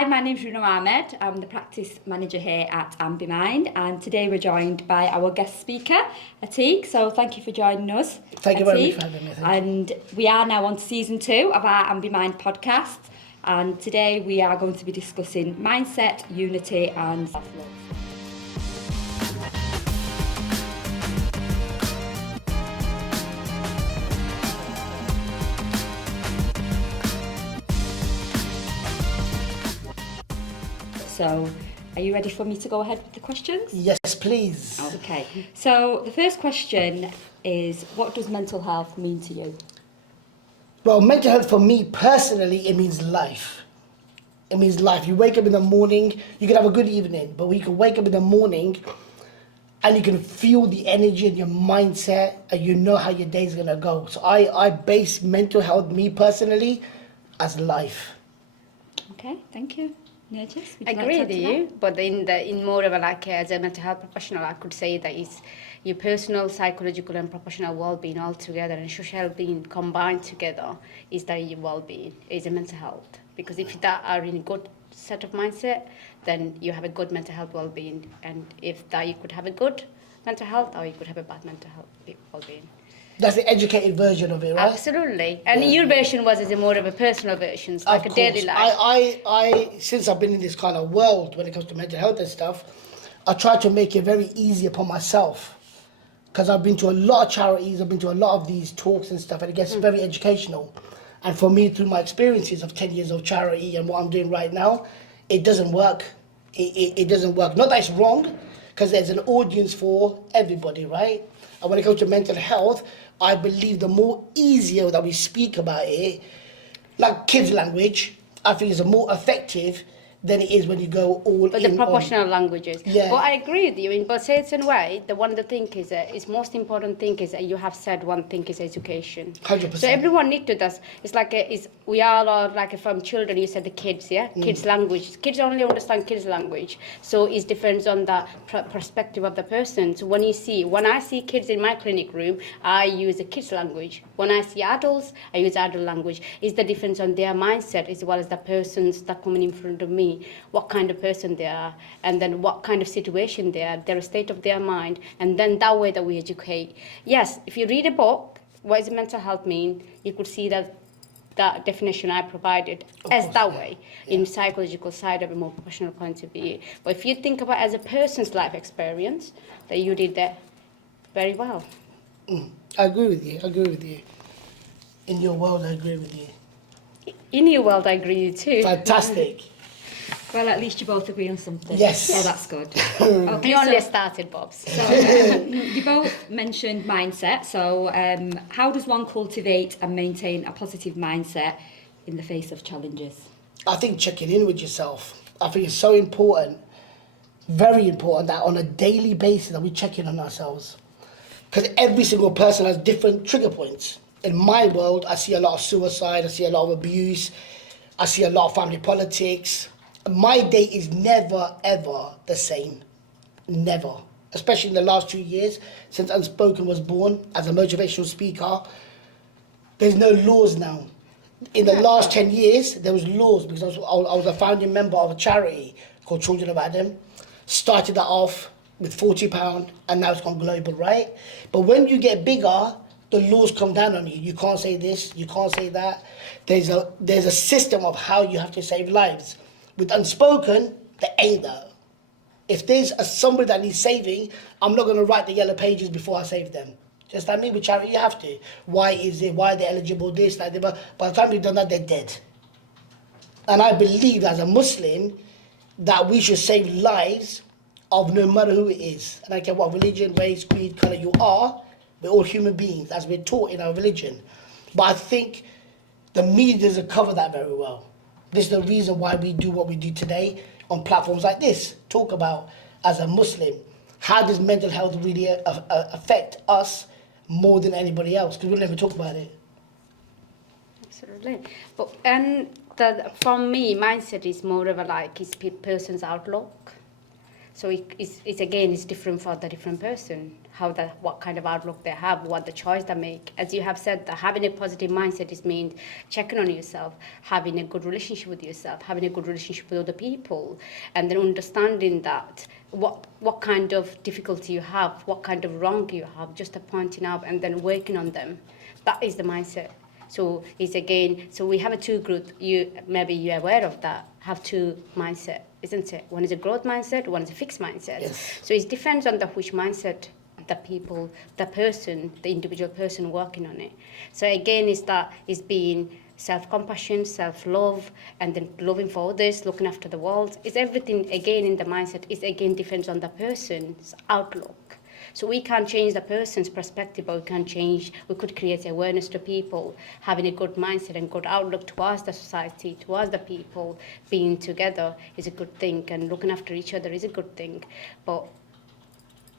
Hi, my name's Runo Ahmed. I'm the practice manager here at Ambimind, and today we're joined by our guest speaker, Atiq. So thank you for joining us. Thank you very much for having me. And we are now on season 2 of our Ambimind podcast, and today we are going to be discussing mindset, unity, and self-love. So, are you ready for me to go ahead with the questions? Yes, please. Okay. So, the first question is, what does mental health mean to you? Well, mental health for me personally, it means life. It means life. You wake up in the morning, you can have a good evening, but you can wake up in the morning and you can feel the energy in your mindset and you know how your day's going to go. So I base mental health, me personally, as life. Okay, thank you. Nurjis, I agree with you, but in more of as a mental health professional, I could say that it's your personal, psychological, and professional well-being all together, and social being combined together is that your well-being is a mental health. Because if that are in a good set of mindset, then you have a good mental health well-being, and if that you could have a good mental health, or you could have a bad mental health well-being. That's the educated version of it, right? Absolutely. And your version was as a more of a personal version, like a daily life. I since I've been in this kind of world when it comes to mental health and stuff, I try to make it very easy upon myself. Because I've been to a lot of charities, I've been to a lot of these talks and stuff, and it gets very educational. And for me, through my experiences of 10 years of charity and what I'm doing right now, it doesn't work. It doesn't work. Not that it's wrong, because there's an audience for everybody, right? And when it comes to mental health, I believe the more easier that we speak about it, like kids' language, I think is more effective than it is when you go all but in the proportional languages. Yeah. But I agree with you in but certain way. The one the thing is most important thing is that you have said one thing is education. 100%. So everyone need to does. It's like we all are like from children. You said the kids, yeah, kids language. Kids only understand kids language. So it depends on the perspective of the person. So when I see kids in my clinic room, I use the kids language. When I see adults, I use adult language. It's the difference on their mindset as well as the persons that coming in front of me. What kind of person they are, and then what kind of situation they are, their state of their mind, and then that way that we educate. Yes, if you read a book, what does mental health mean? You could see that definition I provided that way in psychological side of a more professional point of view. But if you think about as a person's life experience, that you did that very well. I agree with you. In your world, I agree with you. In your world, I agree with you too. Fantastic. Well, at least you both agree on something. Yes. Oh, that's good. Okay, You only started, Bobs. So you both mentioned mindset. So how does one cultivate and maintain a positive mindset in the face of challenges? I think checking in with yourself. I think it's so important, very important, that on a daily basis that we check in on ourselves. Because every single person has different trigger points. In my world, I see a lot of suicide, I see a lot of abuse, I see a lot of family politics. My day is never, ever the same. Never. Especially in the last 2 years, since Unspoken was born as a motivational speaker. There's no laws now. In the last 10 years, there was laws because I was a founding member of a charity called Children of Adam. Started that off with £40 and now it's gone global, right? But when you get bigger, the laws come down on you. You can't say this, you can't say that. There's a system of how you have to save lives. With Unspoken, there ain't that. If there's somebody that needs saving, I'm not going to write the yellow pages before I save them. Just like me with charity, you have to. Why is it? Why are they eligible? This, like that. But by the time you've done that, they're dead. And I believe as a Muslim that we should save lives of no matter who it is. And I don't care what religion, race, creed, colour you are. We're all human beings, as we're taught in our religion. But I think the media doesn't cover that very well. This is the reason why we do what we do today on platforms like this. Talk about, as a Muslim, how does mental health really affect us more than anybody else? Because we'll never talk about it. Absolutely. But for me, mindset is more of a person's outlook. So it's again, it's different for the different person, what kind of outlook they have, what the choice they make. As you have said, that having a positive mindset is means checking on yourself, having a good relationship with yourself, having a good relationship with other people, and then understanding that what kind of difficulty you have, what kind of wrong you have, just pointing out and then working on them. That is the mindset. So it's again, so we have a two group. Maybe you're aware of that. Have two mindset, isn't it? One is a growth mindset, one is a fixed mindset. Yes. So it depends on which mindset the individual person working on it. So again, is being self-compassion, self-love, and then loving for others, looking after the world. It's everything again in the mindset. It again depends on the person's outlook. So we can't change the person's perspective, but we could create awareness to people, having a good mindset and good outlook towards the society, towards the people. Being together is a good thing, and looking after each other is a good thing. But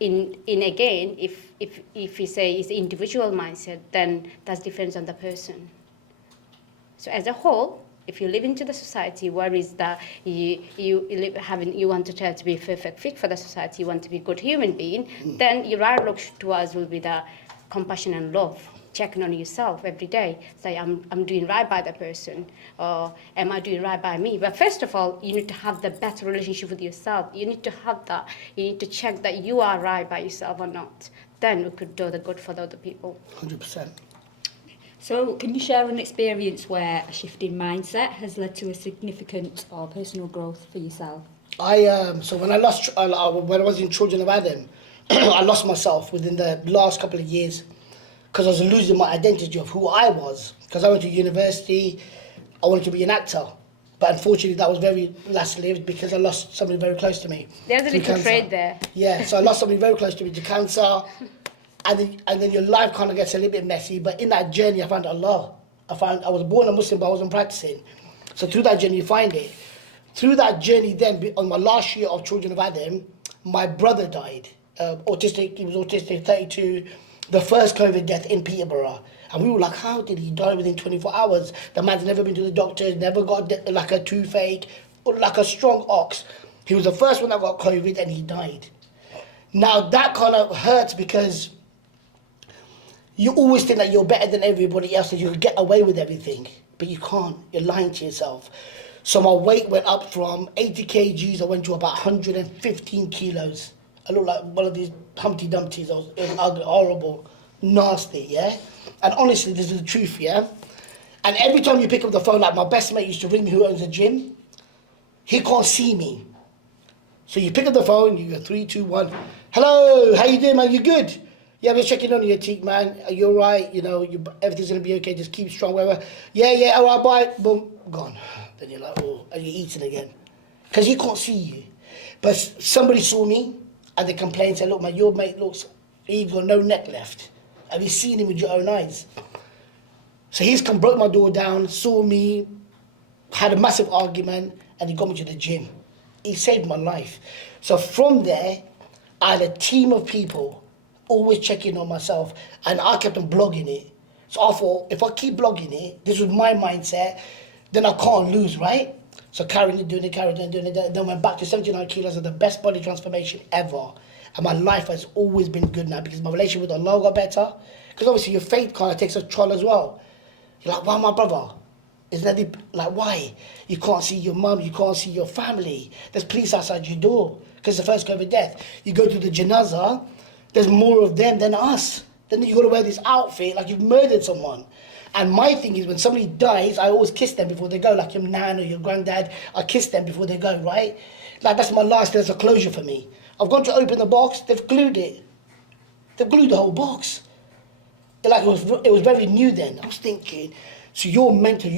in again, if we say it's individual mindset, then that depends on the person. So as a whole, if you live into the society where is that you want to try to be a perfect fit for the society, you want to be a good human being, then your outlook towards will be the compassion and love, checking on yourself every day. Say, I'm doing right by the person, or am I doing right by me? But first of all, you need to have the better relationship with yourself. You need to have that. You need to check that you are right by yourself or not. Then we could do the good for the other people. 100%. So can you share an experience where a shift in mindset has led to a significant or personal growth for yourself? So when I was in Children of Adam, I lost myself within the last couple of years because I was losing my identity of who I was. Because I went to university, I wanted to be an actor. But unfortunately, that was very last-lived because I lost somebody very close to me. There's a little trade there. Yeah, so I lost somebody very close to me to cancer. And then your life kind of gets a little bit messy. But in that journey, I found Allah. I was born a Muslim, but I wasn't practicing. So through that journey, you find it. Through that journey then, on my last year of Children of Adam, my brother died. Autistic, he was autistic, 32. The first COVID death in Peterborough. And we were like, how did he die within 24 hours? The man's never been to the doctor, never got like a toothache, or like a strong ox. He was the first one that got COVID and he died. Now that kind of hurts because you always think that you're better than everybody else, that you can get away with everything, but you can't. You're lying to yourself. So my weight went up from 80 kgs, I went to about 115 kilos. I looked like one of these Humpty Dumptys. It was ugly, horrible, nasty, yeah? And honestly, this is the truth, yeah? And every time you pick up the phone, like my best mate used to ring me who owns a gym, he can't see me. So you pick up the phone, you go 3, 2, 1. Hello, how you doing, man? You good? Yeah, we're checking on you, Atiq, man. Are you all right? You know, everything's going to be okay. Just keep strong, whatever. Yeah, all right, bye. Boom, gone. Then you're like, oh, are you eating again? Because he can't see you. But somebody saw me and they complained, said, look, man, your mate looks, he's got no neck left. Have you seen him with your own eyes? So he's come, broke my door down, saw me, had a massive argument, and he got me to the gym. He saved my life. So from there, I had a team of people always checking on myself, and I kept on blogging it. So I thought, if I keep blogging it, this was my mindset, then I can't lose, right? So carrying it, doing it, then went back to 79 kilos of the best body transformation ever. And my life has always been good now because my relationship with Allah got better. Because obviously your faith kind of takes a toll as well. You're like, why my brother? Isn't that like, why? You can't see your mum, you can't see your family. There's police outside your door because it's the first COVID death. You go to the janazah, there's more of them than us. Then you got to wear this outfit like you've murdered someone. And my thing is when somebody dies, I always kiss them before they go, like your nan or your granddad. I kiss them before they go, right? Like that's my last there's a closure for me. I've gone to open the box, they've glued it. They've glued the whole box. Like it was very new then. I was thinking, so you imagine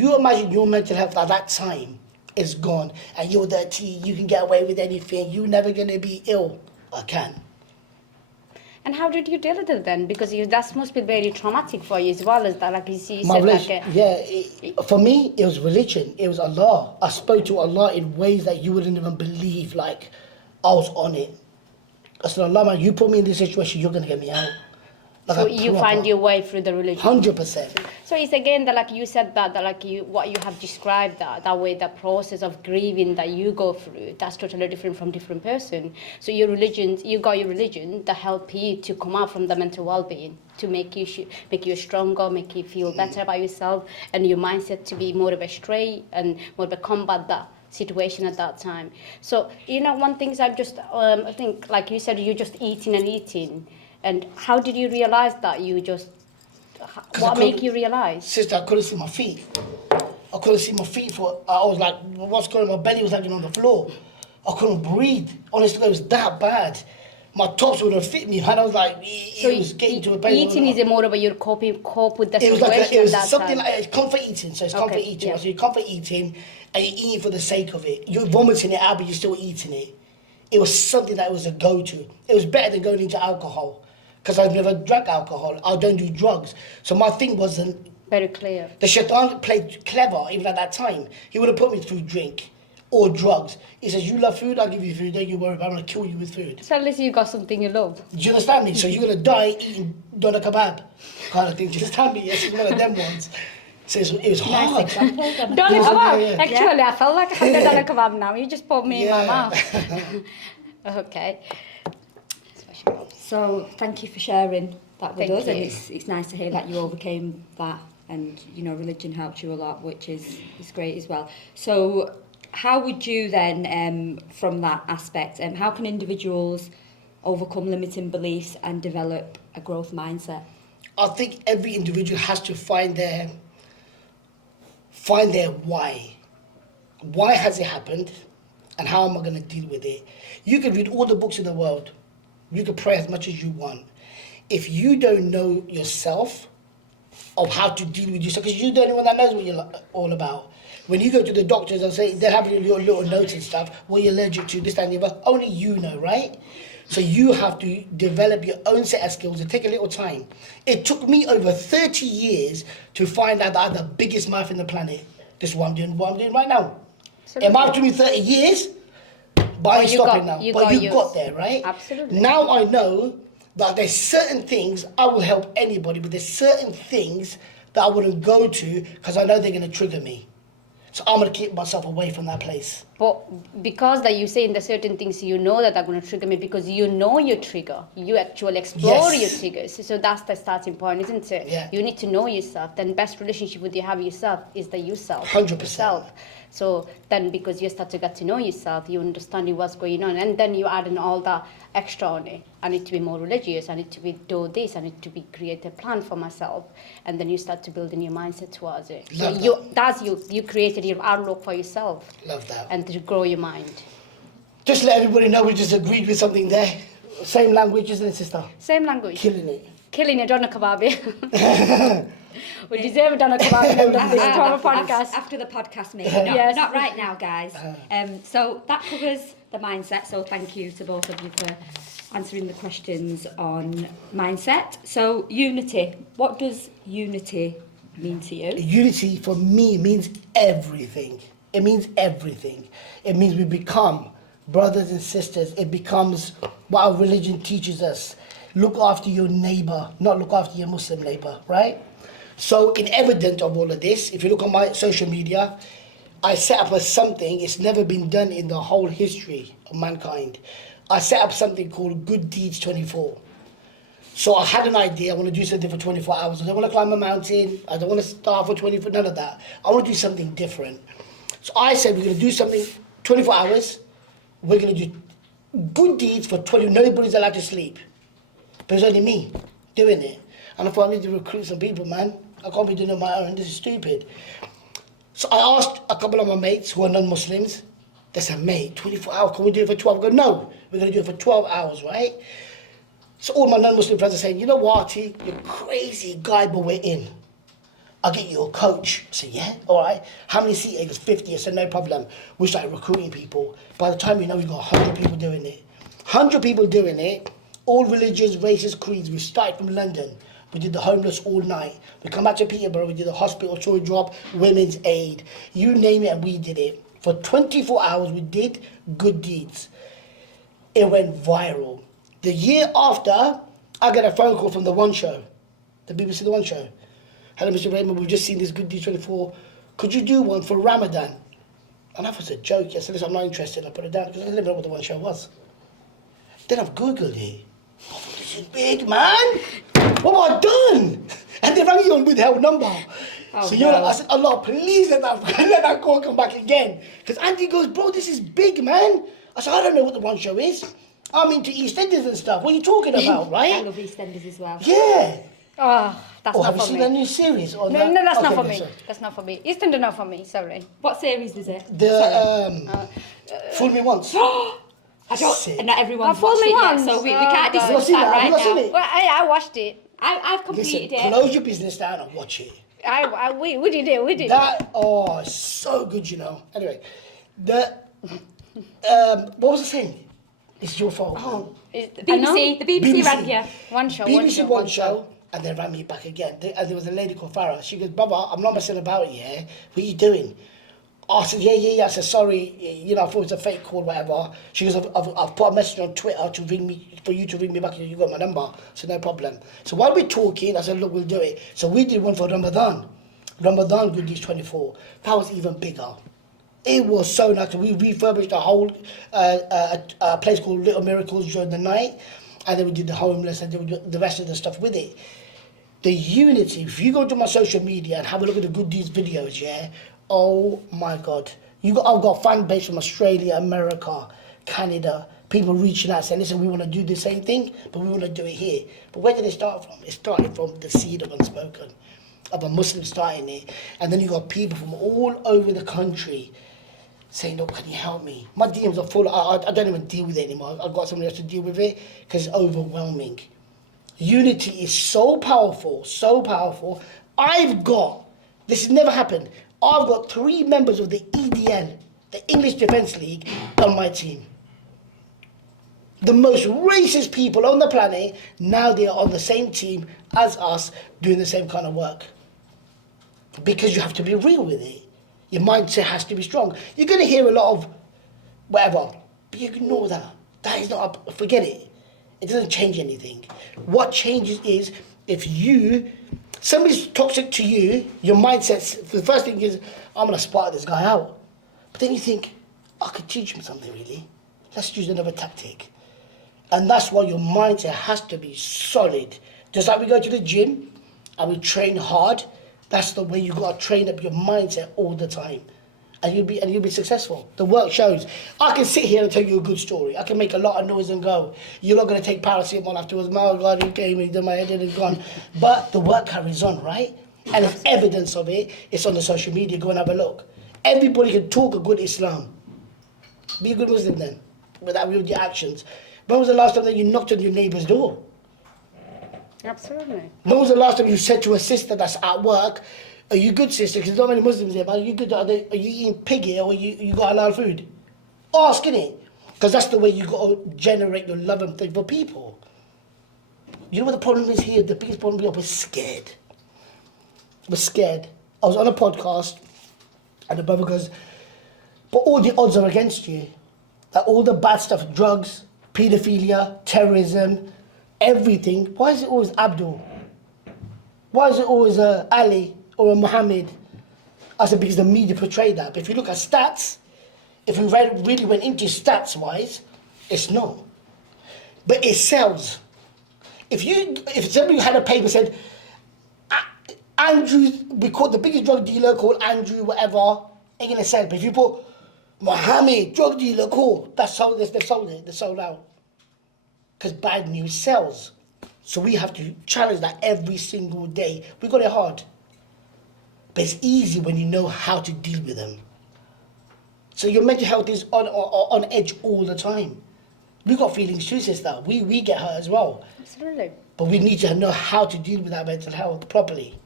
your mental health at that time is gone, and you're dirty, you can get away with anything, you're never going to be ill. I can. And how did you deal with it then? Because that must be very traumatic for you as well as that, like you see, for me, it was religion. It was Allah. I spoke to Allah in ways that you wouldn't even believe. Like, I was on it. I said, Allah, man, you put me in this situation, you're going to get me out. Like So a you proper- find your way through the religion. 100%. So it's again that like you said that like you what you have described that way the process of grieving that you go through, that's totally different from different person. So your religion, you got your religion that help you to come out from the mental well-being, to make you stronger, make you feel better about yourself, and your mindset to be more of a straight and more of a combat that situation at that time. So one thing I've just I think like you said, you're just eating and eating. And how did you realize that you just, what made you realize? Sister, I couldn't see my feet. I couldn't see my feet I was like, what's going on? My belly was hanging on the floor. I couldn't breathe. Honestly, it was that bad. My tops wouldn't fit me, and I was like, it was getting to a point. Eating is more of a your cope with the it was situation like it was at that something time. like it's comfort eating. So it's comfort Okay, eating. yeah. So you're comfort eating, and you're eating for the sake of it. You're vomiting it out, but you're still eating it. It was something that was a go-to. It was better than going into alcohol, because I've never drank alcohol. I don't do drugs. So my thing wasn't. Very clear. The shaitan played clever even at that time. He would have put me through drink or drugs. He says, you love food, I'll give you food. Don't you worry about it, I'm going to kill you with food. So at least you got something you love. Do you understand me? So you're going to die eating doner kebab kind of thing. Do you understand me? Yes, it's one of them ones. So it was hard. Doner Yeah, kebab. yeah. Actually, I felt like I had a doner kebab now. You just put me in my Yeah. mouth. Okay. So thank you for sharing that with Thank us, and you. it's nice to hear that you overcame that, and religion helped you a lot, which is great as well. So how would you then, from that aspect, how can individuals overcome limiting beliefs and develop a growth mindset? I think every individual has to find their why. Why has it happened, and how am I going to deal with it? You can read all the books in the world. You can pray as much as you want. If you don't know yourself of how to deal with yourself, because you're the only one that knows what you're all about. When you go to the doctors, they'll say, they'll have your little notes and stuff, what you're allergic to, this, that, and the other. Only you know, right? So you have to develop your own set of skills. It take a little time. It took me over 30 years to find out that I had the biggest mouth in the planet. This is what I'm doing right now. Absolutely. It might have took me 30 years, but I ain't you stopping got- now. you But got you yours. got there, right? Absolutely. Now I know that there's certain things I will help anybody, but there's certain things that I wouldn't go to because I know they're going to trigger me. So I'm going to keep myself away from that place. But because that you say in the certain things you know that are going to trigger me, because you know your trigger, you actually explore Yes. your triggers. So that's the starting point, isn't it? Yeah. You need to know yourself. Then best relationship with you have yourself is the yourself. 100%. Yourself. So then because you start to get to know yourself, you understand what's going on, and then you add in all the extra on it. I need to be more religious, I need to do this, I need to create a plan for myself, and then you start to build in your mindset towards it. Love So you created your outlook for yourself. Love that. And to grow your mind. Just let everybody know we just agreed with something there. Same language, isn't it, sister? Same language. Killing it. Killing a doner kebab. We deserve a doner kebab in this podcast. After the podcast, maybe. Yes. Not right now, guys. So that covers the mindset. So thank you to both of you for answering the questions on mindset. So unity. What does unity mean to you? Unity for me means everything. It means everything. It means we become brothers and sisters. It becomes what our religion teaches us. Look after your neighbor, not look after your Muslim neighbor, right? So in evidence of all of this, if you look on my social media, I set up something, it's never been done in the whole history of mankind. I set up something called Good Deeds 24. So I had an idea, I want to do something for 24 hours. I don't want to climb a mountain, I don't want to starve for 24, none of that. I want to do something different. So I said we're going to do something 24 hours, we're going to do good deeds for 20, nobody's allowed to sleep. But it's only me doing it. And I thought I need to recruit some people, man. I can't be doing it on my own, this is stupid. So I asked a couple of my mates who are non-Muslims, they said, mate, 24 hours, can we do it for 12? I go, no, we're going to do it for 12 hours, right? So all my non-Muslim friends are saying, you know what, Atiq, you're a crazy guy, but we're in. I'll get you a coach. I said, yeah, all right. How many seats? It was 50. I said, no problem. We started recruiting people. By the time we know, we've got 100 people doing it. 100 people doing it, all religions, races, creeds. We started from London. We did the homeless all night. We come back to Peterborough, we did the hospital, toy drop, women's aid. You name it, and we did it. For 24 hours, we did good deeds. It went viral. The year after, I get a phone call from the One Show, the BBC The One Show. Hello, Mr. Raymond, we've just seen this Good Deed 24. Could you do one for Ramadan? And that was a joke. I said, listen, I'm not interested. I put it down because I didn't even know what the One Show was. Then I've Googled it. I thought, this is big, man. What have I done? And they rang you on withheld number. So I said, Allah, please let that call come back again. Because Andy goes, bro, this is big, man. I said, I don't know what the One Show is. I'm into EastEnders and stuff. What are you talking about, right? I love EastEnders as well. Yeah. Oh, that's not Have for you seen me. a new series? Or No, that's not Okay, for me. sorry. That's not for me. EastEnders not for me. Sorry. What series is it? Fool Me Once. I don't. Sick. And not everyone's Fool watched Me it yet, Once. so we Oh, can't God. discuss Have you seen that that? right Have you now. seen it? Well, I watched it. I've completed Listen, it. close your business down and watch it. We did it. We did it. That, it's so good, you know. Anyway, what was I saying? It's your fault. Oh, It- the I know. BBC, the BBC, BBC. rang you. One show. BBC One Show, and they ran me back again. And there was a lady called Farah. She goes, brother, I'm not messing about here. What are you doing? I said, yeah. I said, sorry, I thought it was a fake call, whatever. She goes, I've put a message on Twitter to ring me, for you to ring me back. You got my number. I said, no problem. So while we're talking, I said, look, we'll do it. So we did one for Ramadan. Ramadan Good Deeds 24. That was even bigger. It was so nice. We refurbished a whole a place called Little Miracles during the night. And then we did the homeless and then we did the rest of the stuff with it. The unity, if you go to my social media and have a look at the Good Deeds videos, yeah, oh my God. I've got a fan base from Australia, America, Canada, people reaching out saying, listen, we want to do the same thing, but we want to do it here. But where did it start from? It started from the seed of unspoken, of a Muslim starting it. And then you got people from all over the country saying, look, can you help me? My DMs are full. I don't even deal with it anymore. I've got somebody else to deal with it because it's overwhelming. Unity is so powerful, so powerful. This has never happened, I've got 3 members of the EDL, the English Defence League, on my team. The most racist people on the planet, now they are on the same team as us, doing the same kind of work. Because you have to be real with it. Your mindset has to be strong. You're going to hear a lot of whatever, but you ignore that. That is not, forget it. It doesn't change anything. What changes is if somebody's toxic to you, your mindset, the first thing is, I'm going to spot this guy out. But then you think, I could teach him something really. Let's use another tactic. And that's why your mindset has to be solid. Just like we go to the gym and we train hard, that's the way you got to train up your mindset all the time. And you'll be successful. The work shows. I can sit here and tell you a good story. I can make a lot of noise and go. You're not going to take paracetamol afterwards. My God, he came, he did my head and it's gone. But the work carries on, right? And there's evidence of it. It's on the social media. Go and have a look. Everybody can talk a good Islam. Be a good Muslim then, with your actions. When was the last time that you knocked on your neighbour's door? Absolutely. When was the last time you said to a sister that's at work, are you good, sister? Because there's not many Muslims here, but are you good? Are you eating pig here or you got halal food? Ask, innit? Because that's the way you got to generate your love and thing for people. You know what the problem is here? The biggest problem we're scared. We're scared. I was on a podcast and the brother goes, but all the odds are against you. Like all the bad stuff, drugs, paedophilia, terrorism, everything. Why is it always Abdul? Why is it always Ali or a Muhammad? I said, because the media portrayed that. But if you look at stats, if we really went into stats-wise, it's not. But it sells. If somebody had a paper said, Andrew, we called the biggest drug dealer called Andrew, whatever, ain't gonna sell. But if you put Muhammad, drug dealer, cool, they've sold it, they're sold out. Because bad news sells. So we have to challenge that every single day. We got it hard. But it's easy when you know how to deal with them. So your mental health is on edge all the time. We got feelings too, sister. We get hurt as well. Absolutely. But we need to know how to deal with that mental health properly.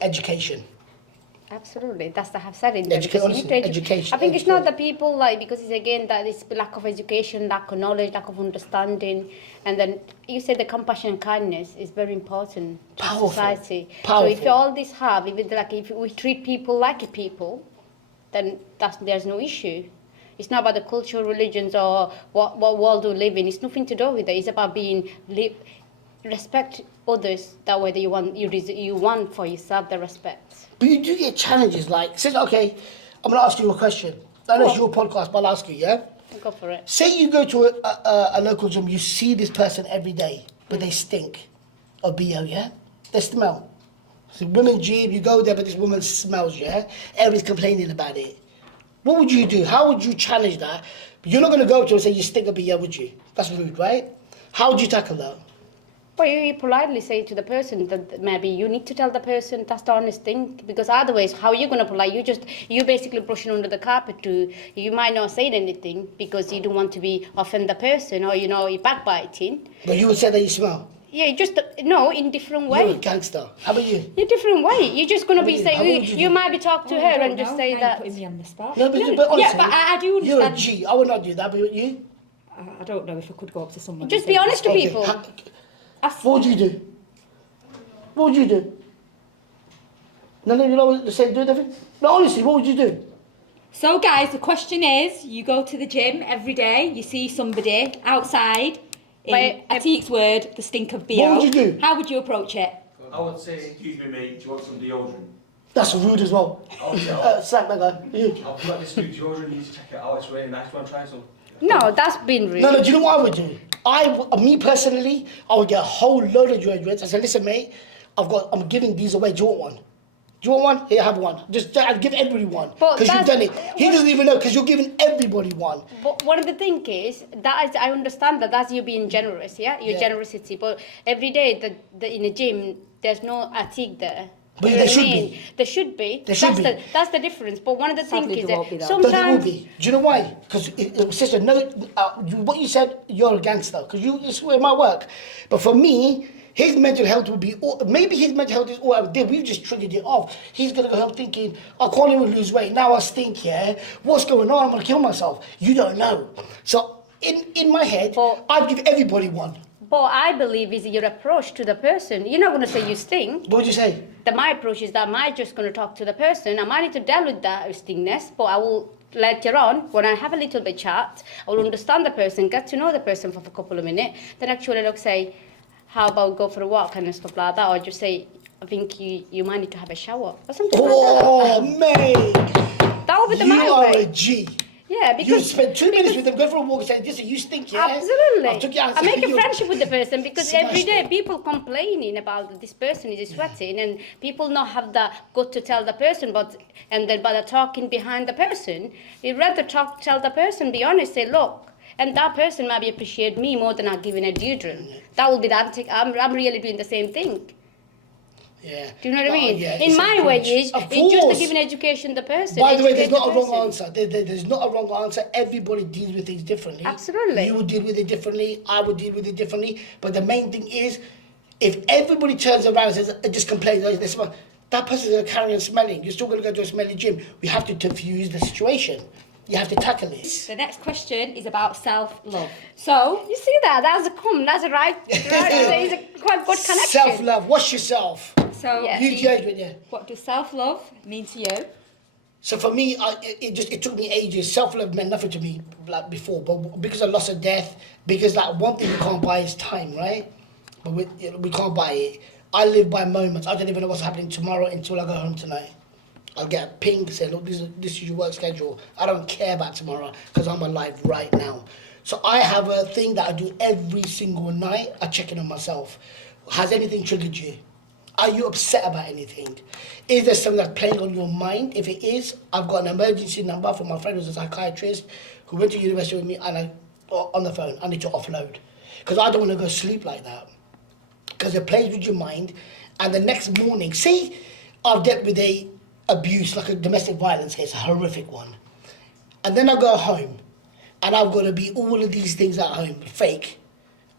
Education. Absolutely, that's the have said in Education, because you need to education, I think it's not education. the people because it's again that it's lack of education, lack of knowledge, lack of understanding, and then you said the compassion and kindness is very important to Powerful. society. Powerful. So if you all this have, if we treat people like people, then there's no issue. It's not about the cultural religions or what world we live in. It's nothing to do with it. It's about being respect others that way that you want for yourself the respect. But you do get challenges, like, say, okay, I'm going to ask you a question. I know it's your podcast, but I'll ask you, yeah? Go for it. Say you go to a local gym, you see this person every day, but they stink of BO, yeah? They smell. So women's gym, you go there, but this woman smells, yeah? Everybody's complaining about it. What would you do? How would you challenge that? You're not going to go to her and say you stink of BO, would you? That's rude, right? How would you tackle that? Well, you politely say to the person that maybe you need to tell the person that's the honest thing, because otherwise, how are you going to polite? You basically brushing under the carpet to, you might not say anything because you don't want to be offend the person or, you're backbiting. But you would say that you smell. Yeah, in different You're a way. gangster. How about you? In different way. You're just going to be How saying, would you you do? might be talking to Oh, her I don't and just know. say Now that. you're putting me on the spot. No, but honestly, but I do you're a understand. G. I would not do that, but you? I don't know if I could go up to someone. Just and be say, honest to Okay. people. Ask- What would you do? What would you do? No, you know what they say, do everything? No, honestly, what would you do? So, guys, the question is: you go to the gym every day, you see somebody outside. In Wait, Atiq's word, the stink of BO. What would you do? How would you approach it? I would say, excuse me, mate, do you want some deodorant? That's rude as well. Oh, yeah. Sack that guy. You. I've got this new deodorant, you need to check it out, it's really nice, do you want to try some? No, that's been rude. No, do you know what I would do? Me personally, I would get a whole load of deodorants. I said, listen, mate, I'm giving these away. Do you want one? Do you want one? Here, have one. I'd give everybody one. But Because you've that's- done it. He doesn't even know because you're giving everybody one. But one of the thing is I understand that's you being generous, yeah, your Yeah. generosity. But every day in the gym, there's no Atiq there. But You know there what I should mean? be. There should be. There should that's be. That's the difference. But one of the Sadly, things is there won't be that though. But there will sometimes be. Do you know why? Because, sister, no, what you said, you're a gangster. Because you swear my work. But for me, his mental health would be, maybe his mental health is all I did. We've just triggered it off. He's going to go home thinking, I can't even lose weight. Now I stink, yeah? What's going on? I'm going to kill myself. You don't know. So in my head, But- I'd give everybody one. But I believe is your approach to the person. You're not going to say you stink. What would you say? My approach is that I'm just going to talk to the person. I might need to deal with that stingness, but I will later on, when I have a little bit chat, I will understand the person, get to know the person for a couple of minutes, then actually say, how about go for a walk and stuff like that, or just say, I think you might need to have a shower or something like Oh, mate. that. That would be the You my are way. a G. Yeah, You because spend 2 minutes with them, go for a walk and say, listen, you stink, yeah? absolutely. I took you I make a friendship with the person because Smash every day it. people complaining about this person is sweating and people not have the gut to tell the person, but they're talking behind the person. You rather tell the person, be honest, say, look, and that person maybe appreciate me more than I'm giving a deodorant. That will be the Atiq. I'm really doing the same thing. Yeah. Do you know what I mean? Yeah, In it's my a way, crunch. it's Of just to course. give an education to the person. By the way, there's educate not a the wrong person. answer. There's not a wrong answer. Everybody deals with things differently. Absolutely. You would deal with it differently. I would deal with it differently. But the main thing is, if everybody turns around and says, just complains, "Oh, they smell," that person's going to carry on smelling. You're still going to go to a smelly gym. We have to diffuse the situation. You have to tackle it. The next question is about self-love. So, You see that? That's a right. It's a quite good connection. Self-love. Wash yourself. Yeah. You judge with you. what does self-love mean to you? So for me, it took me ages. Self-love meant nothing to me like before, but because of loss of death, because like one thing you can't buy is time, right? But we can't buy it. I live by moments. I don't even know what's happening tomorrow until I go home tonight. I'll get a ping saying, look, this is your work schedule. I don't care about tomorrow because I'm alive right now. So I have a thing that I do every single night. I check in on myself. Has anything triggered you? Are you upset about anything? Is there something that's playing on your mind? If it is, I've got an emergency number from my friend who's a psychiatrist who went to university with me and on the phone. I need to offload. Because I don't want to go sleep like that. Because it plays with your mind. And the next morning, see, I've dealt with a abuse, like a domestic violence case, a horrific one. And then I go home and I've got to be all of these things at home, fake,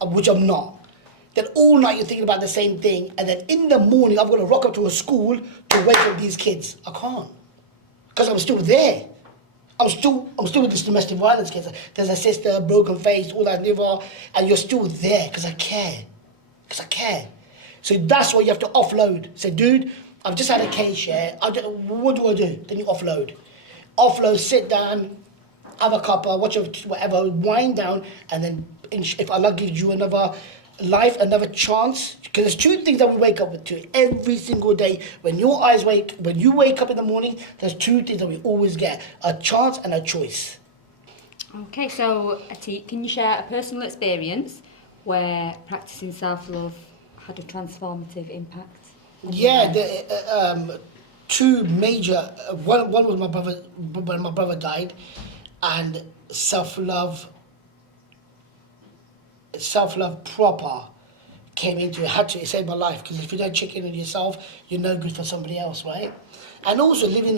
which I'm not. Then all night you're thinking about the same thing, and then in the morning I've got to rock up to a school to wake up these kids. I can't, because I'm still there. I'm still with this domestic violence case. There's a sister, broken face, all that liver, and you're still there because I care. Because I care. So that's why you have to offload. Say, dude, I've just had a case, yeah. What do I do? Then you offload. Offload, sit down, have a cuppa, watch whatever, wind down, and then if Allah gives you another life another chance, because there's two things that we wake up with to every single day. When you wake up in the morning, there's two things that we always get: a chance and a choice. Okay, so Atiq, can you share a personal experience where practicing self-love had a transformative impact? on your Yeah, life? two major. One was my brother when my brother died, and self-love proper came into it. Had to, it saved my life, because if you don't check in on yourself, you're no good for somebody else, right? And also living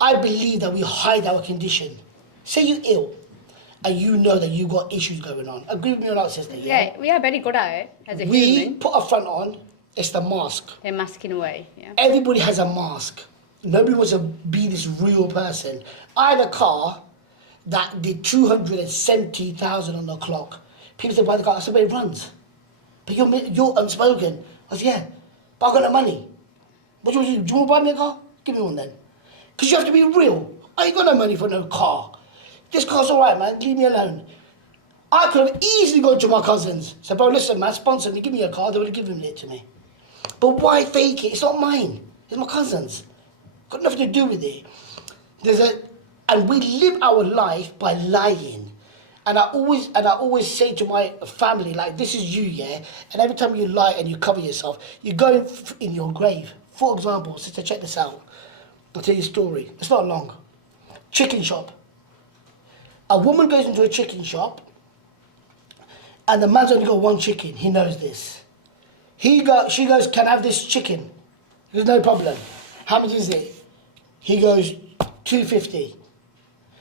I believe that we hide our condition. Say you're ill and you know that you got issues going on. Agree with me or not, sister? Yeah, we are very good at it as a We human. put a front on, it's the mask. They're masking away. Yeah. Everybody has a mask. Nobody wants to be this real person. I had a car that did 270,000 on the clock. People say, buy the car. I said, but it runs. But you're unspoken. I said, yeah, but I got no money. What do you want to do? Do you want to buy me a car? Give me one then. Because you have to be real. I ain't got no money for no car. This car's all right, man. Leave me alone. I could have easily gone to my cousins. Said, bro, listen, man, sponsor me. Give me a car. They would have given it to me. But why fake it? It's not mine. It's my cousin's. Got nothing to do with it. And we live our life by lying. And I always say to my family, like, this is you, yeah? And every time you lie and you cover yourself, you're going in your grave. For example, sister, check this out. I'll tell you a story. It's not long. Chicken shop. A woman goes into a chicken shop, and the man's only got one chicken. He knows this. She goes, can I have this chicken? He goes, no problem. How much is it? He goes, 250.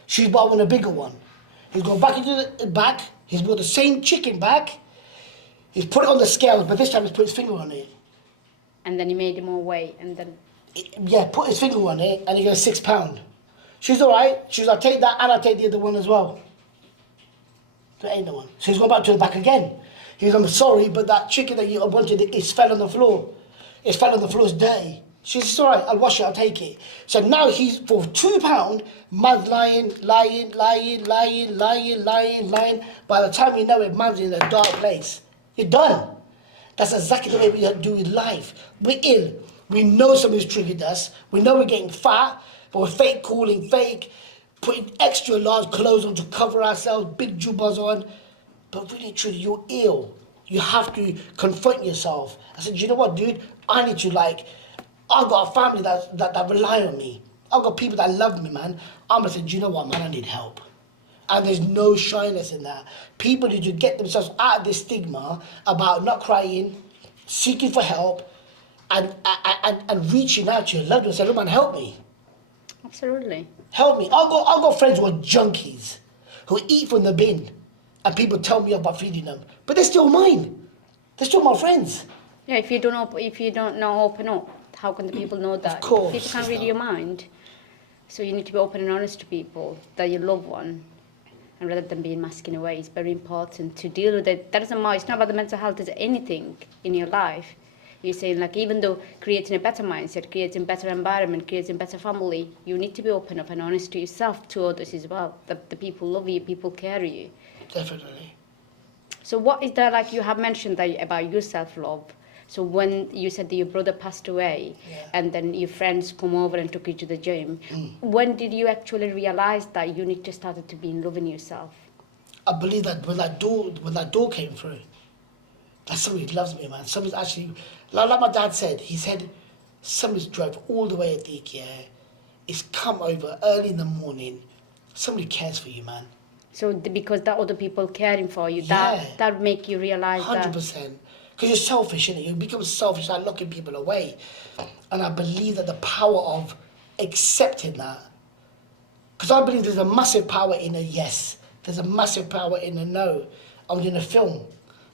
She's bought one, a bigger one. He's gone back into the back. He's brought the same chicken back. He's put it on the scales, but this time he's put his finger on it. And then he made it more weight, and then Yeah, put his finger on it, and he goes, £6. She's all right. She's like, take that, and I'll take the other one as well. There ain't no one. So he's gone back to the back again. He goes, I'm sorry, but that chicken that you wanted, it fell on the floor. It fell on the floor, it's dirty. She says, it's all right, I'll wash it, I'll take it. So now he's, for £2, man's lying. By the time you know it, man's in a dark place. You're done. That's exactly the way we do with life. We're ill. We know something's triggered us. We know we're getting fat, but we're fake cooling, fake, putting extra large clothes on to cover ourselves, big jubbas on. But really, truly, you're ill. You have to confront yourself. I said, you know what, dude? I need to, I've got a family that rely on me. I've got people that love me, man. I'm gonna say, do you know what, man? I need help. And there's no shyness in that. People need to get themselves out of this stigma about not crying, seeking for help, and reaching out to your loved ones and say, look, man, help me. absolutely. Help me. I've got friends who are junkies, who eat from the bin, and people tell me about feeding them. But they're still mine. They're still my friends. Yeah, if you don't know open up, how can the people know that? Of course, People can't read sister. your mind. So you need to be open and honest to people that you love one. And rather than being masking away, it's very important to deal with it. That doesn't matter. It's not about the mental health. It's anything in your life. You're saying, even though creating a better mindset, creating better environment, creating better family, you need to be open up and honest to yourself, to others as well. The people love you, people care you. Definitely. So what is that, you have mentioned that about your self-love. So when you said that your brother passed away, Yeah. and then your friends come over and took you to the gym, when did you actually realize that you need to start to be in love in yourself? I believe that when that door came through, that somebody loves me, man. Somebody's actually, like my dad said, he said, somebody's drove all the way at Atiq, yeah. It's come over early in the morning. Somebody cares for you, man. So because that other people caring for you, Yeah. that make you realize 100%. Because you're selfish, innit? You become selfish, like locking people away. And I believe that the power of accepting that. Because I believe there's a massive power in a yes. There's a massive power in a no. I'm doing a film.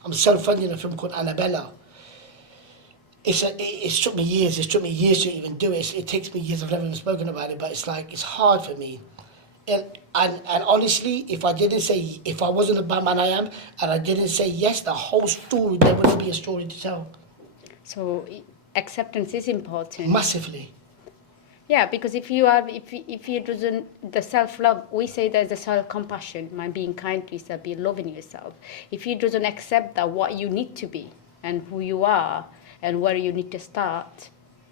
I'm self-funding a film called Annabella. It took me years. It took me years to even do it. It takes me years. I've never even spoken about it, but it's hard for me. And honestly, if I wasn't the bad man I am, and I didn't say yes, the whole story, there wouldn't be a story to tell. So acceptance is important. Massively. Yeah, because if you doesn't the self love, we say there's the self compassion, my being kind to yourself, be loving yourself. If you doesn't accept that what you need to be and who you are and where you need to start,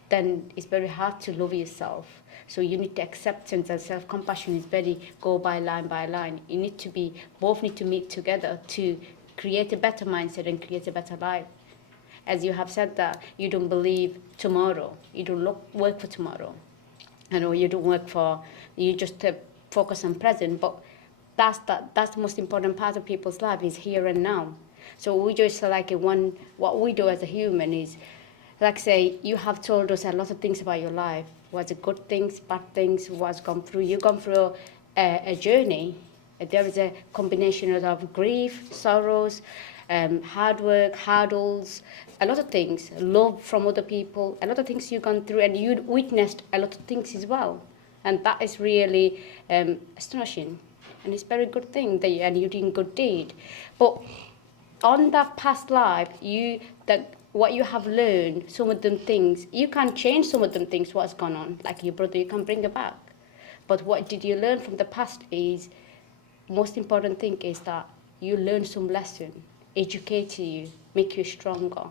then it's very hard to love yourself. So you need to acceptance and self compassion is very go by line. You need to be both need to meet together to create a better mindset and create a better life. As you have said that you don't believe tomorrow, you don't work for tomorrow. I know you don't work for, you just focus on present, but that's the most important part of people's life is here and now. So we just what we do as a human is, like say, you have told us a lot of things about your life, what's the good things, bad things, what's gone through. You've gone through a journey. There is a combination of grief, sorrows, hard work, hurdles, a lot of things, love from other people, a lot of things you've gone through, and you witnessed a lot of things as well. And that is really astonishing. And it's a very good thing and you're doing good deed. But on that past life, what you have learned, some of them things, you can change some of them things, what's gone on. Like your brother, you can bring it back. But what did you learn from the past is, most important thing is that you learn some lesson, educate you, make you stronger.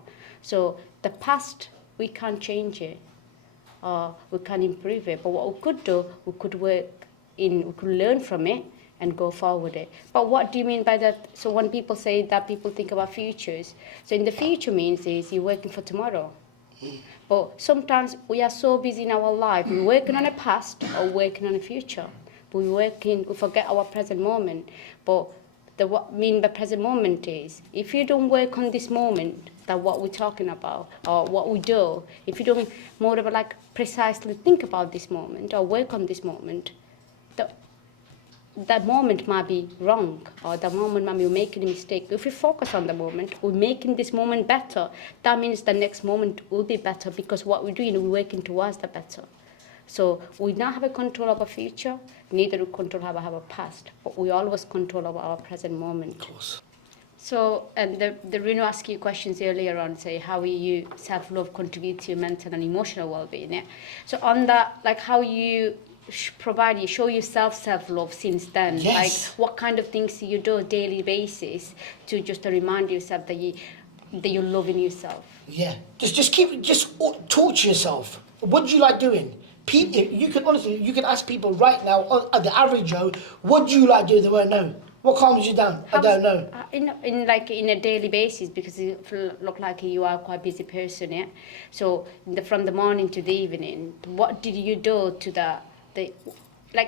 So the past, we can't change it, or we can improve it. But what we could do, we could learn from it and go forward it. But what do you mean by that? So when people say that, people think about futures. So in the future means is you're working for tomorrow. But sometimes we are so busy in our life, we're working on a past or working on a future. We forget our present moment. But what I mean by present moment is, if you don't work on this moment, that what we're talking about, or what we do, if you don't more of precisely think about this moment or work on this moment, that moment might be wrong, or the moment might be making a mistake. If we focus on the moment, we're making this moment better. That means the next moment will be better, because what we're doing, we're working towards the better. So we don't have a control of our future, neither do we control our past, but we always control our present moment. Of course. So, and the Runo asked you questions earlier on, say, how you self-love contribute to your mental and emotional well-being. Yeah? So on that, how you show yourself self-love since then. Yes. What kind of things you do on a daily basis to just remind yourself that you're loving yourself. Yeah, just talk to yourself. What do you like doing? People, you can ask people right now, at the average Joe, what do you like doing? They won't know. What calms you down? I don't know. In a daily basis, because you look like you are quite a busy person, yeah. So from the morning to the evening, what did you do to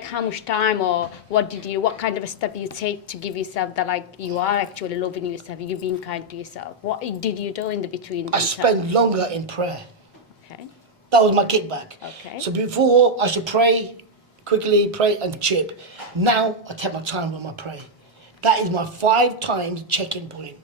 how much time, or what kind of a step you take to give yourself that you are actually loving yourself, you're being kind to yourself? What did you do in the between? I spend longer in prayer. Okay. That was my kickback. Okay. So before I should quickly pray and chip. Now I take my time when I pray. That is my 5 times check-in point.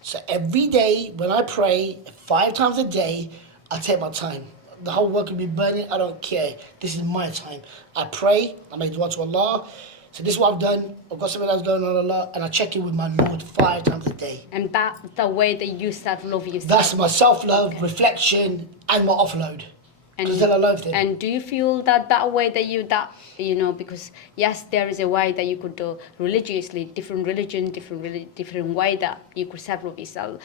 So every day when I pray, 5 times a day, I take my time. The whole world can be burning, I don't care. This is my time. I pray, I make dua to Allah. So this is what I've done. I've got something else going on, Allah, and I check in with my Lord 5 times a day. And that's the way that you self-love yourself? That's my self-love, reflection, and my offload. Because then I love them. And do you feel that way because yes, there is a way that you could do religiously, different religion, different way that you could self-love yourself.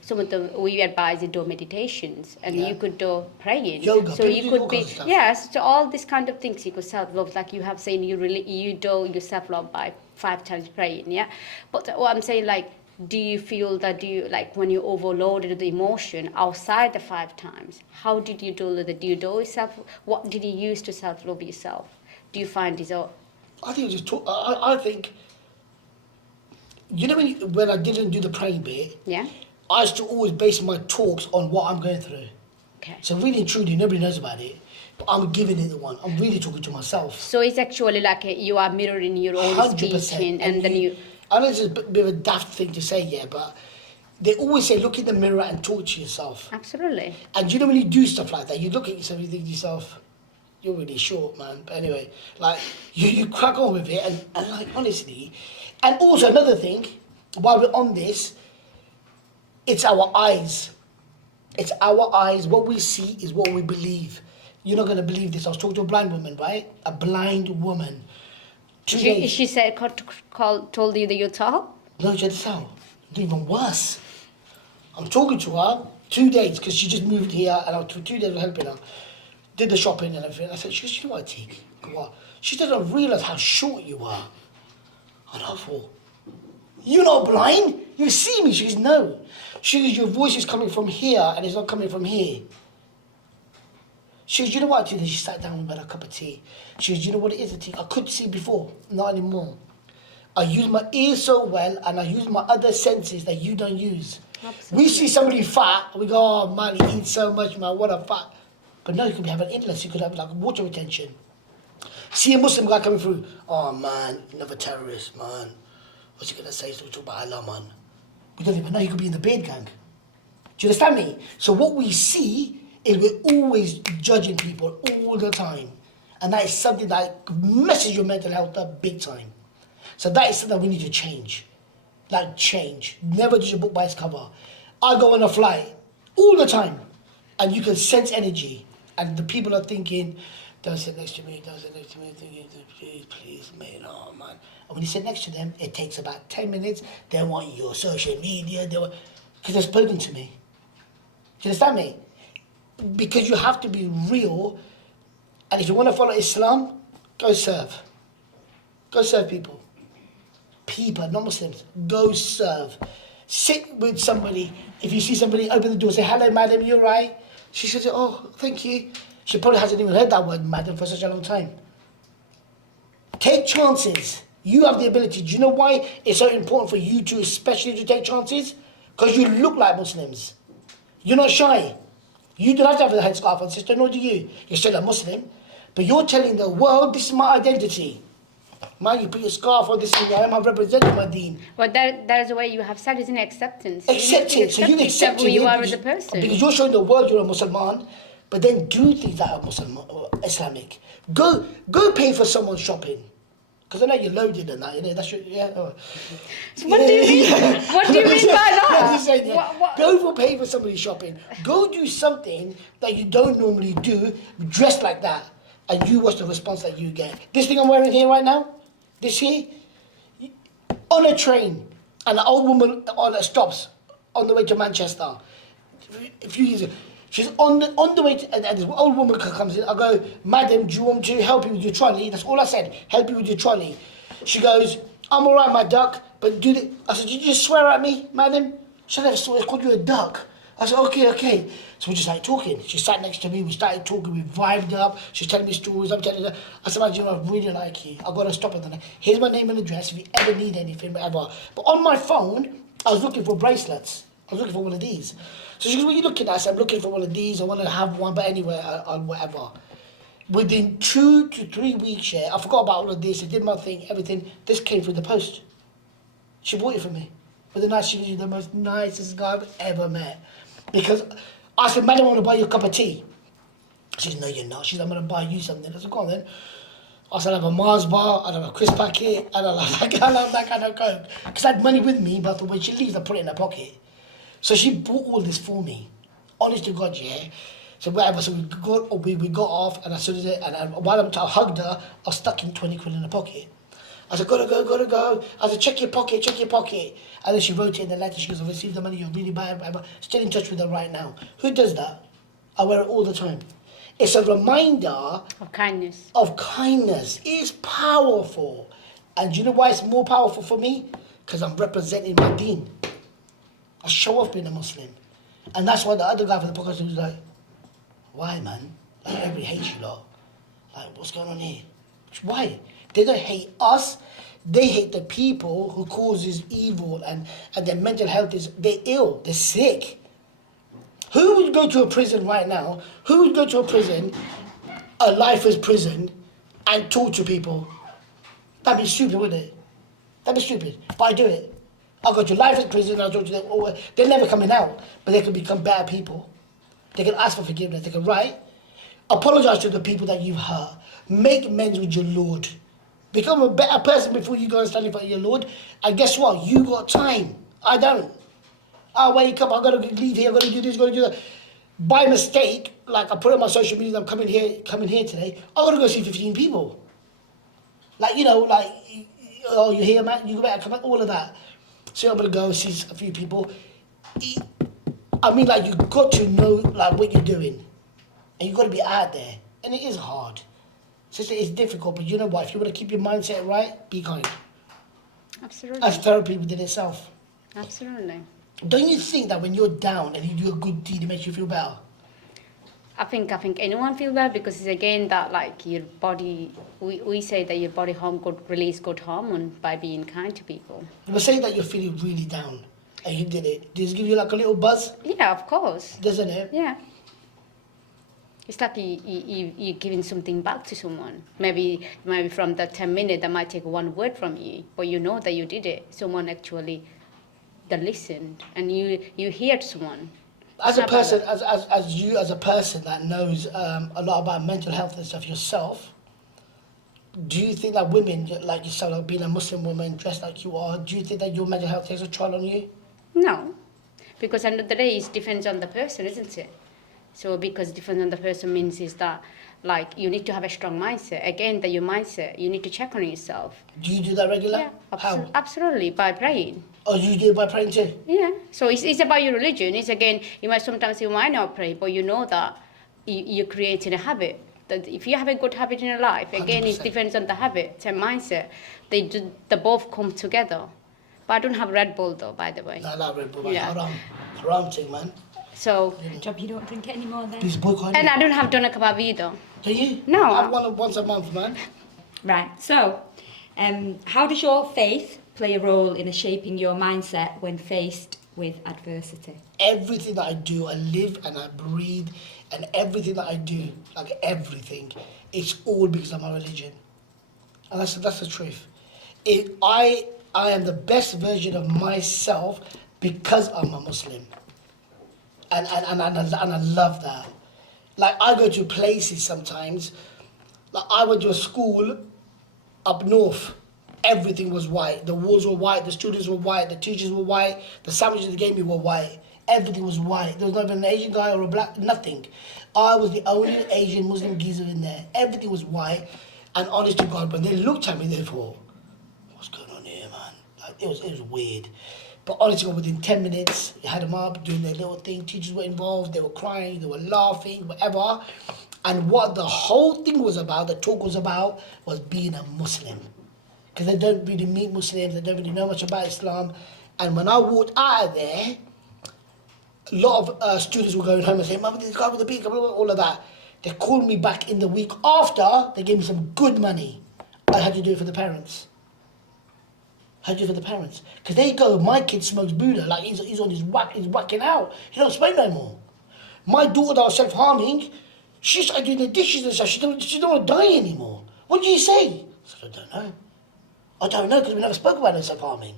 Some of them, we advise you do meditations, and you could do praying. Yoga, so you could be, stuff. yes, so all these kind of things you could self-love, like you have saying you do your self-love by 5 times praying, yeah? But what I'm saying, do you feel that when you overloaded the emotion outside the 5 times, how did you do that? Do you do yourself? What did you use to self-love yourself? Do you find this out? I think just talk. I think, when I didn't do the praying bit, Yeah. I used to always base my talks on what I'm going through. Okay. So really and truly, nobody knows about it, but I'm giving it the one. I'm really talking to myself. So it's actually you are mirroring your own 100%. speech, and then you. I know it's a bit of a daft thing to say, yeah, but they always say, look in the mirror and talk to yourself. Absolutely. And when you do stuff like that, you look at yourself, you think to yourself, you're really short, man. But anyway, you crack on with it, and honestly. And also another thing, while we're on this, it's our eyes. It's our eyes. What we see is what we believe. You're not going to believe this. I was talking to a blind woman, right? A blind woman. 2 days. She said, told you that you're tall? No, she had to tell. Even worse. I'm talking to her 2 days because she just moved here and I was 2 days helping her. Did the shopping and everything. I said, she goes, you know what, Atiq? What? She doesn't realise how short you are. And I thought, you're not blind? You see me? She goes, no. She goes, your voice is coming from here and it's not coming from here. She goes, you know what, Atiq? She sat down and had a cup of tea. She goes, you know what it is, Atiq? I could see before, not anymore. I use my ears so well and I use my other senses that you don't use. Absolutely. We see somebody fat, we go, oh man, he eats so much, man, what a fat. But no, you could have an illness, you could have like water retention. See a Muslim guy coming through, oh man, another terrorist, man. What's he gonna say? So we talk about Allah, man. We don't even know he could be in the beard gang. Do you understand me? So what we see is we're always judging people all the time. And that is something that messes your mental health up big time. So that is something we need to change. Like change. Never judge a book by its cover. I go on a flight all the time and you can sense energy. And the people are thinking, don't sit next to me, don't sit next to me, thinking, please, mate, oh man. And when you sit next to them, it takes about 10 minutes. They want your social media, because they're spoken to me. Do you understand me? Because you have to be real. And if you want to follow Islam, go serve. Go serve people. People, not Muslims. Go serve. Sit with somebody. If you see somebody, open the door, say, hello, madam, you right? She says, oh, thank you. She probably hasn't even heard that word, madam, for such a long time. Take chances. You have the ability. Do you know why it's so important for you to, especially to take chances? Because you look like Muslims. You're not shy. You don't have to have a headscarf on, sister, nor do you. You're still a Muslim. But you're telling the world, this is my identity. Man, you put your scarf on, this is who I am, I'm representing my deen. Well, that is the way you have said, isn't it? Acceptance. Acceptance. So you accept who you are as a person. Because you're showing the world you're a Muslim, but then do things that are Muslim or Islamic. Go pay for someone's shopping. Because I know you're loaded and that, you know, that's your, yeah. Oh. So what do you mean? What do you mean by that? I'm just saying, yeah. Go for pay for somebody's shopping. Go do something that you don't normally do, dress like that, and you watch the response that you get. This thing I'm wearing here right now, this here, on a train, and an old woman stops on the way to Manchester. A few years ago. She's on the way to, and this old woman comes in. I go, madam, do you want me to help you with your trolley? That's all I said, help you with your trolley. She goes, I'm all right, my duck, but do the... I said, did you just swear at me, madam? She never swear, I called you a duck. I said, okay. So we just started talking. She sat next to me, we started talking, we vibed up. She's telling me stories, I'm telling her. I said, man, you know, I really like you. I've got to stop it. Here's my name and address if you ever need anything, whatever. But on my phone, I was looking for bracelets. I was looking for one of these. So she goes, what are you looking at? I said, I'm looking for one of these. I want to have one, but anyway, whatever. Within 2 to 3 weeks, yeah, I forgot about all of this. I did my thing, everything. This came through the post. She bought it for me. She was the most nicest guy I've ever met. Because I said, madam, I want to buy you a cup of tea. She said, no, you're not. She said, I'm going to buy you something. I said, go on then. I said, I have a Mars bar, I have a crisp packet, and I love that kind of Coke. Because I had money with me, but when she leaves, I put it in her pocket. So she bought all this for me. Honest to God, yeah. So whatever, so we got off, and I stood there, and while I hugged her, I was stuck in 20 quid in the pocket. I said, gotta go. I said, check your pocket. And then she wrote it in the letter, she goes, I received the money, you're really bad, whatever. Still in touch with her right now. Who does that? I wear it all the time. It's a reminder of kindness. It's powerful. And do you know why it's more powerful for me? Because I'm representing my deen. I show off being a Muslim. And that's why the other guy for the podcast was like, why, man? Like, everybody hates you lot. Like, what's going on here? Why? They don't hate us. They hate the people who causes evil and their mental health they're ill, they're sick. Who would go to a prison right now? Who would go to a prison, a lifer's prison, and torture people? That'd be stupid, wouldn't it? That'd be stupid. But I do it. I'll go to lifer's prison and I'll talk to them. Oh, they're never coming out, but they can become better people. They can ask for forgiveness. They can write. Apologize to the people that you've hurt. Make amends with your Lord. Become a better person before you go and stand in front of your Lord. And guess what? You got time. I don't. I wake up, I've got to leave here, I've got to do this, I've got to do that. by mistake, like I put on my social media, I'm coming here today, I'm going to go see 15 people. Like, you know, like, oh, you're here, man, you better come back, all of that. So I'm going to go see a few people. I mean, like, you've got to know, like, what you're doing. And you've got to be out there. And it is hard. Sister, it's difficult, but you know what? If you want to keep your mindset right, be kind. Absolutely. That's therapy within itself. Absolutely. Don't you think that when you're down and you do a good deed, it makes you feel better? I think anyone feel that, because it's again that like your body, we say that your body release good hormone by being kind to people. You were saying that you're feeling really down and you did it. Does it give you like a little buzz? Yeah, of course. Doesn't it? Yeah. It's like you're giving something back to someone. Maybe from that 10 minutes, that might take one word from you, but you know that you did it. Someone actually that listened, and you heard someone. As a person, as you as a person that knows a lot about mental health and stuff yourself, do you think that women like yourself, like being a Muslim woman dressed like you are, do you think that your mental health takes a toll on you? No, because end of the day, it depends on the person, isn't it? So because different on the person means is that like you need to have a strong mindset. Again, that your mindset, you need to check on yourself. Do you do that regular? Yeah, How? absolutely, by praying. Oh, you do it by praying too? Yeah, so it's about your religion. It's again, you might not pray, but you know that you're creating a habit. That if you have a good habit in your life, again, 100%. it depends on the habit and mindset. They both come together. But I don't have Red Bull though, by the way. No, I like Red Bull, man. Yeah. Haram thing, man. So, Good job you don't drink it anymore then. Please boycott and it. I don't have doner kebab either. Do you? No. I have one once a month, man. Right, so how does your faith play a role in shaping your mindset when faced with adversity? Everything that I do, I live and I breathe, and everything that I do, like everything, it's all because of my religion. And that's the truth. I am the best version of myself because I'm a Muslim. And I love that. Like, I go to places sometimes, like I went to a school up north. Everything was white. The walls were white, the students were white, the teachers were white, the sandwiches they gave me were white. Everything was white. There was not even an Asian guy or a black, nothing. I was the only Asian Muslim geezer in there. Everything was white. And honest to God, when they looked at me, they thought, what's going on here, man? Like, it was weird. But honestly, within 10 minutes, you had them up doing their little thing. Teachers were involved. They were crying. They were laughing, whatever. And what the whole thing was about, the talk was about, was being a Muslim. Because they don't really meet Muslims. They don't really know much about Islam. And when I walked out of there, a lot of students were going home and saying, Mama, this guy with the beak, all of that. They called me back in the week after. They gave me some good money. I had to do it for the parents. Because they go, my kid smokes Buddha, like he's on his whack, he's whacking out. He don't smoke no more. My daughter that was self-harming, she started doing the dishes and stuff. She don't want to die anymore. What do you say? I said, I don't know because we never spoke about no self-harming.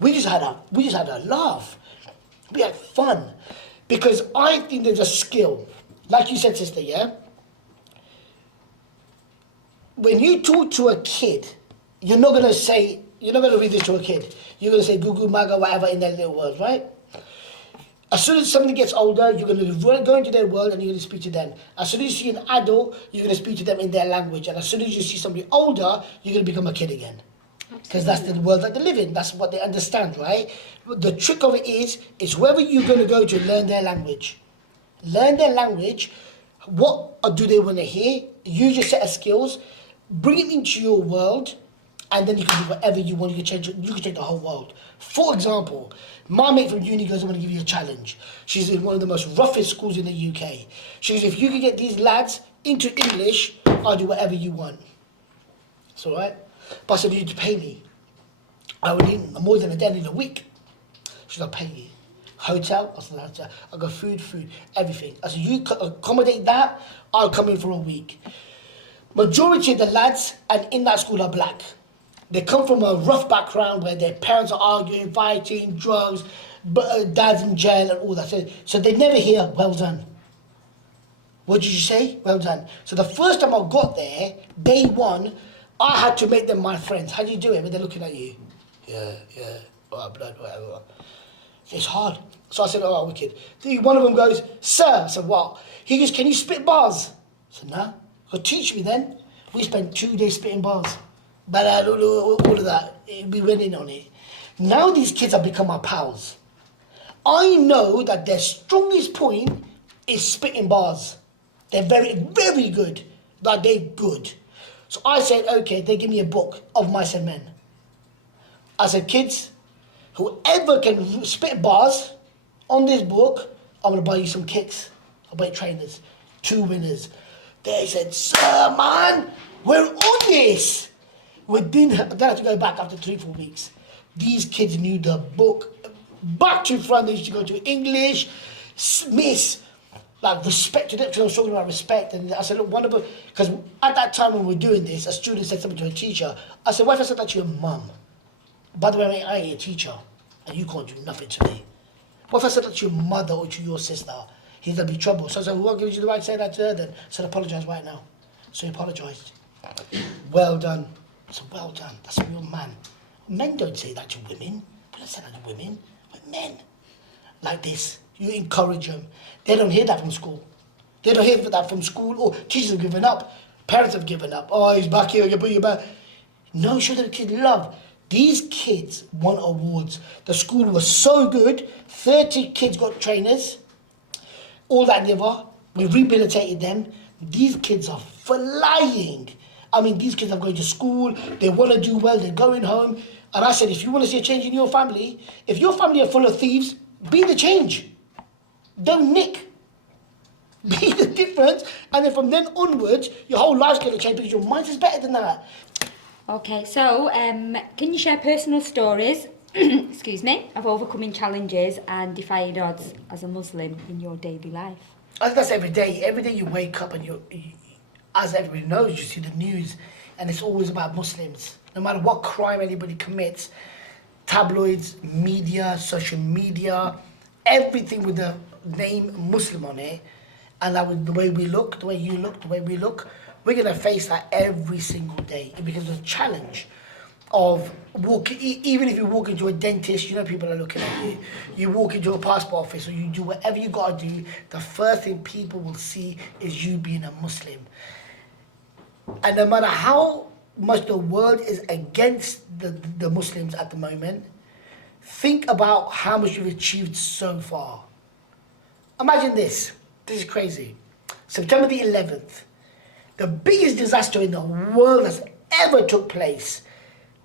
We just had a laugh. We had fun. Because I think there's a skill. Like you said, sister, yeah? When you talk to a kid, you're not going to read this to a kid. You're going to say Google, Maga, whatever in their little words, right? As soon as somebody gets older, you're going to go into their world and you're going to speak to them. As soon as you see an adult, you're going to speak to them in their language. And as soon as you see somebody older, you're going to become a kid again. Because that's the world that they live in. That's what they understand, right? The trick of it is wherever you're going to go to learn their language. Learn their language. What do they want to hear? Use your set of skills. Bring it into your world. And then you can do whatever you want. You can change the whole world. For example, my mate from uni goes, I'm going to give you a challenge. She's in one of the most roughest schools in the UK. She goes, if you can get these lads into English, I'll do whatever you want. It's all right? But I said, you need to pay me. I would need more than a day in a week. She said, I'll pay you. Hotel? I said, hotel. I got food, everything. I said, you accommodate that, I'll come in for a week. Majority of the lads and in that school are black. They come from a rough background where their parents are arguing, fighting, drugs, dad's in jail and all that. So they never hear, well done. What did you say? Well done. So the first time I got there, day one, I had to make them my friends. How do you do it when they're looking at you? Yeah, blood, whatever. It's hard. So I said, all right, wicked. One of them goes, sir. I said, what? He goes, can you spit bars? I said, no. Well, teach me then. We spent 2 days spitting bars. But all of that, we went in on it. Now these kids have become our pals. I know that their strongest point is spitting bars. They're very, very good. Like, they're good. So I said, okay, they give me a book of mice and men. I said, kids, whoever can spit bars on this book, I'm going to buy you some kicks. I'll buy you trainers. 2 winners. They said, sir, man, we're on this. We didn't have to go back after 3-4 weeks. These kids knew the book back to front. They used to go to English, Miss, like respect to them. So I was talking about respect, and I said, look, one of them, because at that time when we were doing this, a student said something to a teacher. I said, what if I said that to your mum? By the way, I ain't a teacher, and you can't do nothing to me. What if I said that to your mother or to your sister? He's gonna be trouble. So I said, what gives you the right to say that to her then? I said, apologise right now. So he apologised. Well done. I said, well done. That's a real man. Men don't say that to women. We don't say that to women. We're men. Like this. You encourage them. They don't hear that from school. They don't hear that from school. Or teachers have given up. Parents have given up. Oh, he's back here. You put your back. No, show the kids love. These kids won awards. The school was so good. 30 kids got trainers. All that never. We rehabilitated them. These kids are flying. I mean, these kids are going to school. They want to do well. They're going home. And I said, if you want to see a change in your family, if your family are full of thieves, be the change. Don't nick. Be the difference. And then from then onwards, your whole life's going to change because your mind is better than that. Okay, so can you share personal stories, excuse me, of overcoming challenges and defying odds as a Muslim in your daily life? I think that's every day. Every day you wake up and you as everybody knows, you see the news and it's always about Muslims. No matter what crime anybody commits, tabloids, media, social media, everything with the name Muslim on it, and that with the way we look, the way you look, the way we look, we're going to face that every single day. It becomes a challenge of walking, even if you walk into a dentist, you know people are looking at you. You walk into a passport office or you do whatever you got to do, the first thing people will see is you being a Muslim. And no matter how much the world is against the Muslims at the moment, think about how much you've achieved so far. Imagine this. This is crazy. September the 11th, the biggest disaster in the world that's ever took place.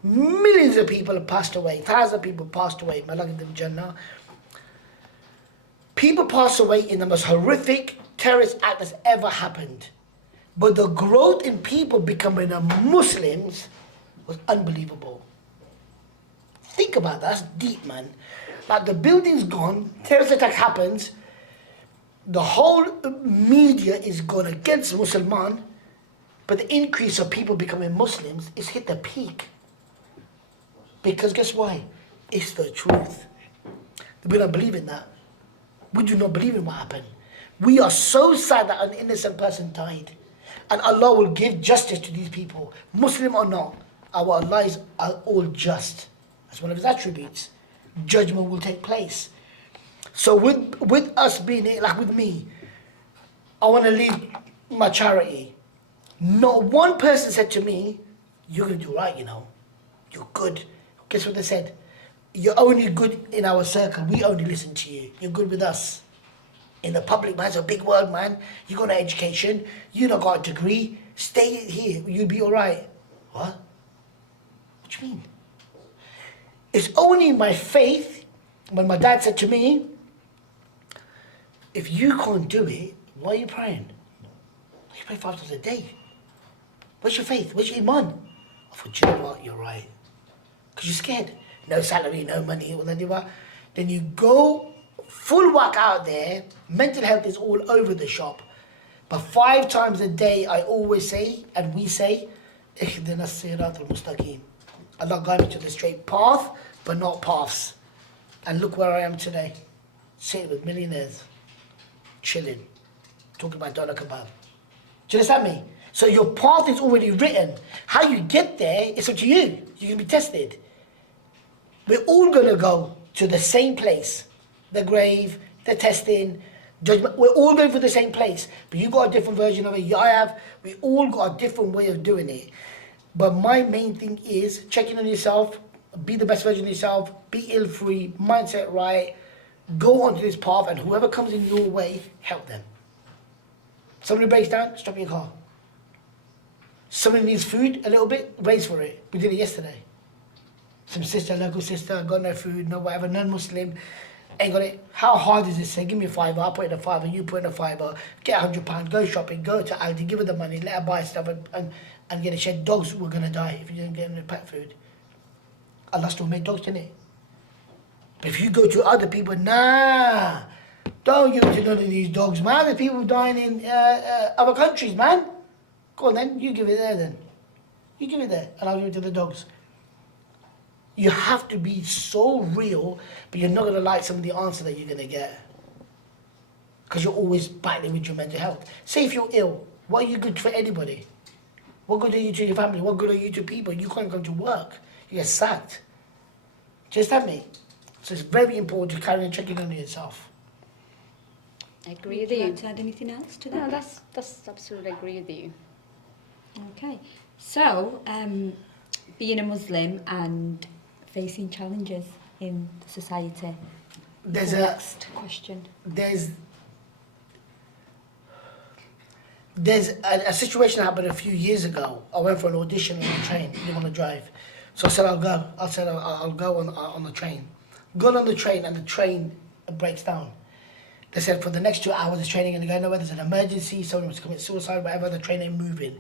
Millions of people have passed away. Thousands of people passed away. Jannah. People pass away in the most horrific terrorist act that's ever happened. But the growth in people becoming Muslims was unbelievable. Think about that. That's deep, man. Like the building's gone, terrorist attack happens, the whole media is gone against Musliman, but the increase of people becoming Muslims is hit the peak. Because guess why? It's the truth. We don't believe in that. We do not believe in what happened. We are so sad that an innocent person died. And Allah will give justice to these people, Muslim or not. Our Allahs are all just. That's one of His attributes. Judgment will take place. So with us being here, like with me, I want to leave my charity. Not one person said to me, you're going to do right, you know. You're good. Guess what they said? You're only good in our circle. We only listen to you. You're good with us. In the public, man, it's a big world, man. You got an education. You not got a degree. Stay here. You'll be all right. What? What do you mean? It's only my faith. When my dad said to me, if you can't do it, why are you praying? You pray 5 times a day. Where's your faith? Where's your iman? I thought, you know what? You're right. Because you're scared. No salary, no money. Then you go full whack out there. Mental health is all over the shop. But 5 times a day, I always say, and we say, Ihdina sirat al-mustaqim. Allah guide me to the straight path, but not paths. And look where I am today. Sitting with millionaires. Chilling. Talking about dollar kebab. Do you understand me? So your path is already written. How you get there, it's up to you. You're going to be tested. We're all going to go to the same place. the grave, the testing, judgment. We're all going for the same place, but you got a different version of it. I have. We all got a different way of doing it. But my main thing is checking on yourself, be the best version of yourself, be ill-free, mindset right, go onto this path, and whoever comes in your way, help them. Somebody breaks down, stop your car. Somebody needs food a little bit, raise for it. We did it yesterday. Some sister, local sister, got no food, no whatever, non-Muslim, ain't got it. How hard is this? Say, give me a £5, I'll put in a £5, you put in a £5, get £100, go shopping, go to Aldi, give her the money, let her buy stuff and get a shed. Dogs were going to die if you didn't get them the pet food. Allah still made dogs, didn't it? But if you go to other people, nah, don't give it to none of these dogs, man. There's people dying in other countries, man. Go on then, you give it there then. You give it there, and I'll give it to the dogs. You have to be so real, but you're not going to like some of the answer that you're going to get. Because you're always battling with your mental health. Say if you're ill, what are you good for anybody? What good are you to your family? What good are you to people? You can't come to work. You get sacked. Do you understand me? So it's very important to carry on checking on yourself. I agree with Would you you. like to add anything else to No, that? that's absolutely agree with you. Okay. So, being a Muslim and facing challenges in society. There's The a next question. there's a situation that happened a few years ago. I went for an audition on the train. Didn't want to drive, so I said I'll go. I said I'll go on the train. Got on the train and the train breaks down. They said for the next 2 hours the train ain't gonna go nowhere. There's an emergency. Someone was to commit suicide. Whatever. The train ain't moving.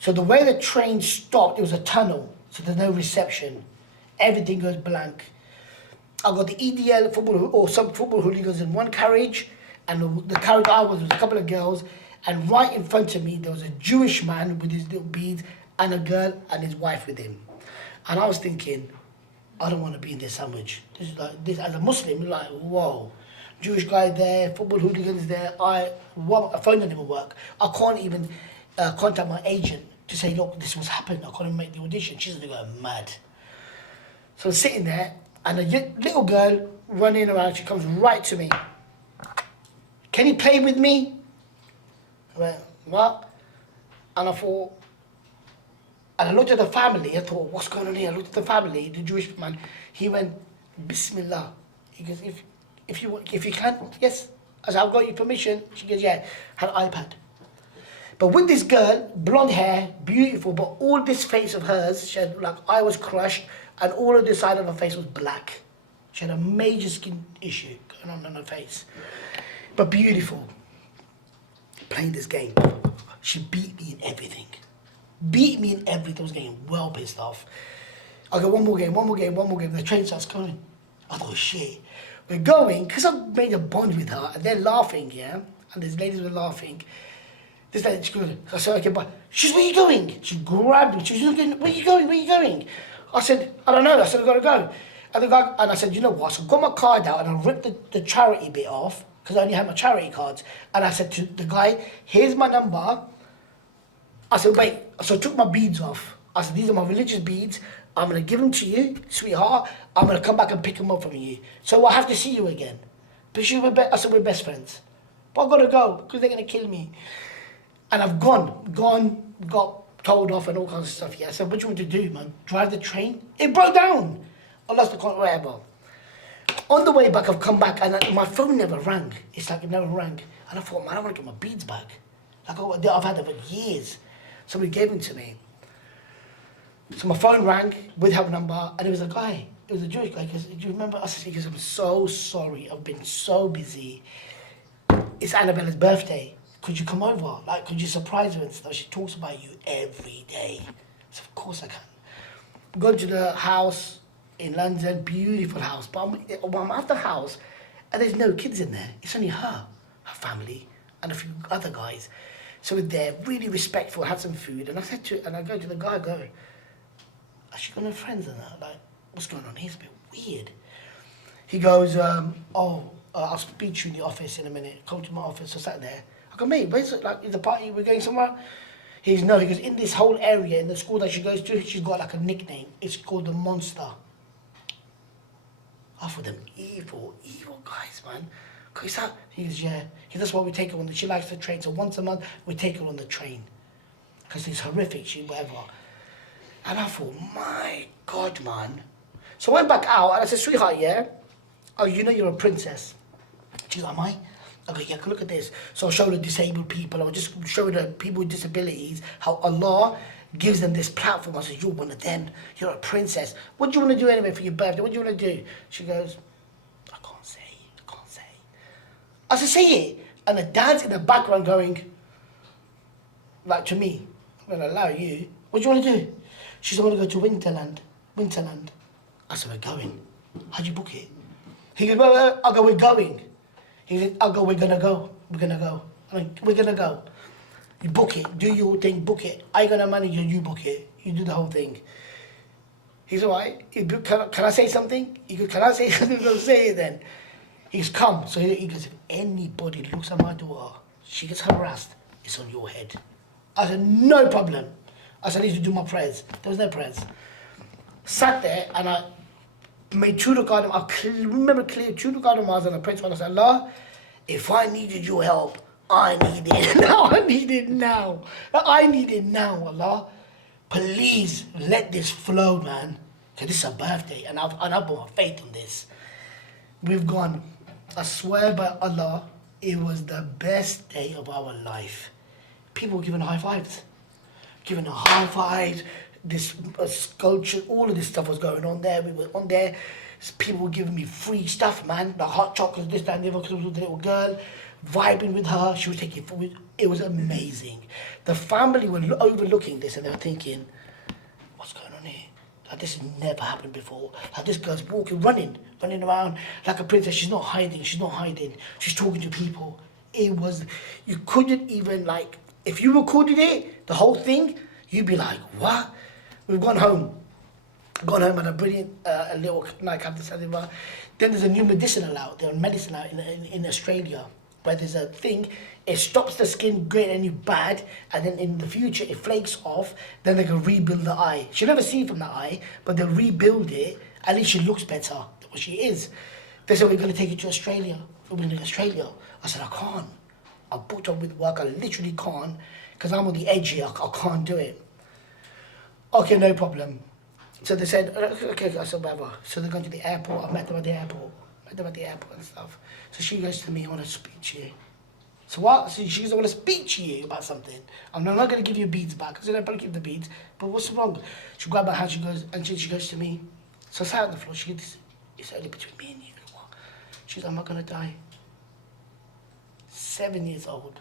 So the way the train stopped, it was a tunnel. So there's no reception. Everything goes blank. I got the EDL football or some football hooligans in one carriage, and the carriage I was a couple of girls, and right in front of me there was a Jewish man with his little beads and a girl and his wife with him. And I was thinking, I don't want to be in this sandwich. This is like this as a Muslim, like whoa, Jewish guy there, football hooligans there. A phone didn't even work. I can't even contact my agent to say, look, this was happening. I couldn't make the audition. She's gonna go mad. So I'm sitting there, and a little girl running around. She comes right to me. Can you play with me? I went, what? And I thought, and I looked at the family. I thought, what's going on here? I looked at the family, the Jewish man. He went, Bismillah. He goes, if you can, yes. I said, I've got your permission. She goes, yeah. Had an iPad. But with this girl, blonde hair, beautiful, but all this face of hers, she had like eye was crushed, and all of this side of her face was black. She had a major skin issue going on her face. But beautiful. Playing this game. She beat me in everything. Beat me in everything. I was getting well pissed off. I go, one more game. The train starts coming. I thought, shit. We're going, because I made a bond with her, and they're laughing, yeah? And these ladies were laughing. This lady, she goes, I said, okay, but she's, where are you going? She grabbed me. She was looking, where are you going? I said, I don't know. I said, I've got to go. And I said, you know what? So I got my card out and I ripped the charity bit off because I only had my charity cards. And I said to the guy, here's my number. I said, wait. So I took my beads off. I said, these are my religious beads. I'm going to give them to you, sweetheart. I'm going to come back and pick them up from you. So I have to see you again. But I said, we're best friends. But I've got to go because they're going to kill me. And I've gone, got told off and all kinds of stuff. Yeah, I said, what do you want to do, man? Drive the train? It broke down. I lost the contact, whatever. On the way back, I've come back and my phone never rang. It's like it never rang. And I thought, man, I want to get my beads back. Like I've had them for years. Somebody gave them to me. So my phone rang with her number, and it was a guy. It was a Jewish guy. He goes, do you remember? I said, I'm so sorry. I've been so busy. It's Annabella's birthday. Could you come over? Like, could you surprise her and stuff? She talks about you every day. So of course I can. Go to the house in London, beautiful house. But I'm at the house, and there's no kids in there. It's only her family, and a few other guys. So we're there, really respectful, had some food. And I go to the guy, has she got no friends in there? Like, what's going on? He's a bit weird. He goes, I'll speak to you in the office in a minute. Come to my office. I sat there. I go, mate, where's it? Like, is the party, we're going somewhere? He goes, in this whole area, in the school that she goes to, she's got like a nickname. It's called the Monster. I thought them evil guys, man. Cause that, he goes, yeah. That's why we take her on she likes the train. So once a month, we take her on the train. Because it's horrific, whatever. And I thought, my God, man. So I went back out and I said, sweetheart, yeah? Oh, you know you're a princess. She's like, am I? I go, yeah, look at this. So I'll show the disabled people, I'll just show the people with disabilities how Allah gives them this platform. I said, you're one of them. You're a princess. What do you want to do anyway for your birthday? What do you want to do? She goes, I can't say. I said, say it. And the dad's in the background going, like to me, I'm going to allow you. What do you want to do? She said, I want to go to Winterland. I said, we're going. How'd you book it? He goes, well, I go, we're going. He said, I'll go, we're going to go. I mean, we're going to go. You book it, do your thing, book it. I'm going to manage you, you book it. You do the whole thing. He's all right. Can I say something? He goes, can I say something? He goes, say it then. He's come. So he goes, if anybody looks at my daughter, she gets harassed, it's on your head. I said, no problem. I said, I need to do my prayers. There was no prayers. Sat there and I made Tudor Garden. I remember clear Tudor Garden Mars and I prayed to Allah. I said, Allah, if I needed your help, I need it now. I need it now, Allah. Please let this flow, man. Because this is a birthday and I've put my faith on this. We've gone. I swear by Allah, it was the best day of our life. People were giving high fives. This sculpture, all of this stuff was going on there. We were on there. People were giving me free stuff, man. The hot chocolates, this, that, and the other, because it was the little girl. Vibing with her. She was taking food. It was amazing. The family were overlooking this and they were thinking, what's going on here? Like, this has never happened before. Like, this girl's walking, running around like a princess. She's not hiding. She's talking to people. It was, you couldn't even, like, if you recorded it, the whole thing, you'd be like, what? We've gone home. Had a brilliant little nightcap. Then there's a new medicine out in Australia, where there's a thing, it stops the skin getting any bad, and then in the future it flakes off, then they can rebuild the eye. She'll never see from that eye, but they'll rebuild it, at least she looks better than what she is. They said, we're going to take it to Australia. We're going to Australia. I said, I can't. I booked up with work, I literally can't, because I'm on the edge here, I can't do it. Okay, no problem. So they said, okay, I said, whatever. So they're going to the airport, I met them at the airport and stuff. So she goes to me, I want to speak to you. So what? So she goes, I want to speak to you about something. I'm not going to give you beads back. I said, I better give the beads. But what's wrong? She grabbed my hand, she goes to me. So I sat on the floor, she goes, it's only between me and you. What? She goes, I'm not going to die. 7 years old.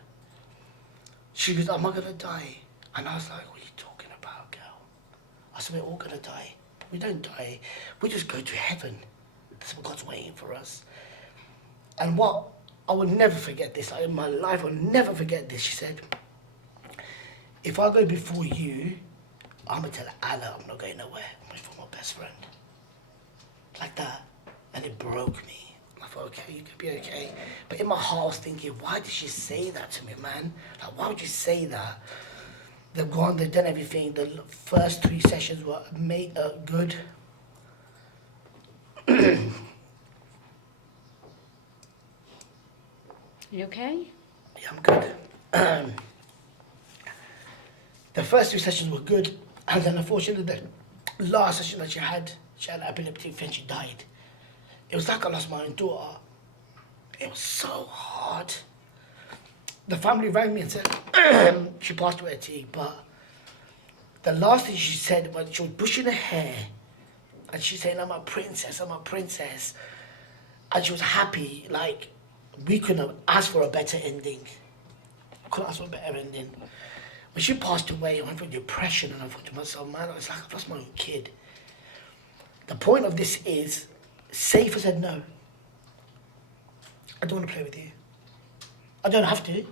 She goes, I'm not going to die. And I was like, what are you talking about, girl? I said, we're all going to die. But we don't die. We just go to heaven. That's what God's waiting for us. And what, I will never forget this. Like, in my life, I'll never forget this. She said, if I go before you, I'm going to tell Allah I'm not going nowhere. I'm going for my best friend. Like that. And it broke me. I thought, okay, you could be okay. But in my heart, I was thinking, why did she say that to me, man? Like, why would you say that? They've gone, they've done everything. The first 3 sessions were good. You okay? Yeah, I'm good. The first 3 sessions were good, and then unfortunately the last session that she had epileptic and she died. It was like I lost my own daughter. It was so hard. The family rang me and said she passed away at Atiq, but the last thing she said, when she was brushing her hair, and she's saying, I'm a princess, and she was happy, like, we couldn't have asked for a better ending. Couldn't ask for a better ending. When she passed away, I went through depression, and I thought to myself, man, it's like I've lost my own kid. The point of this is, Safer said no. I don't want to play with you. I don't have to.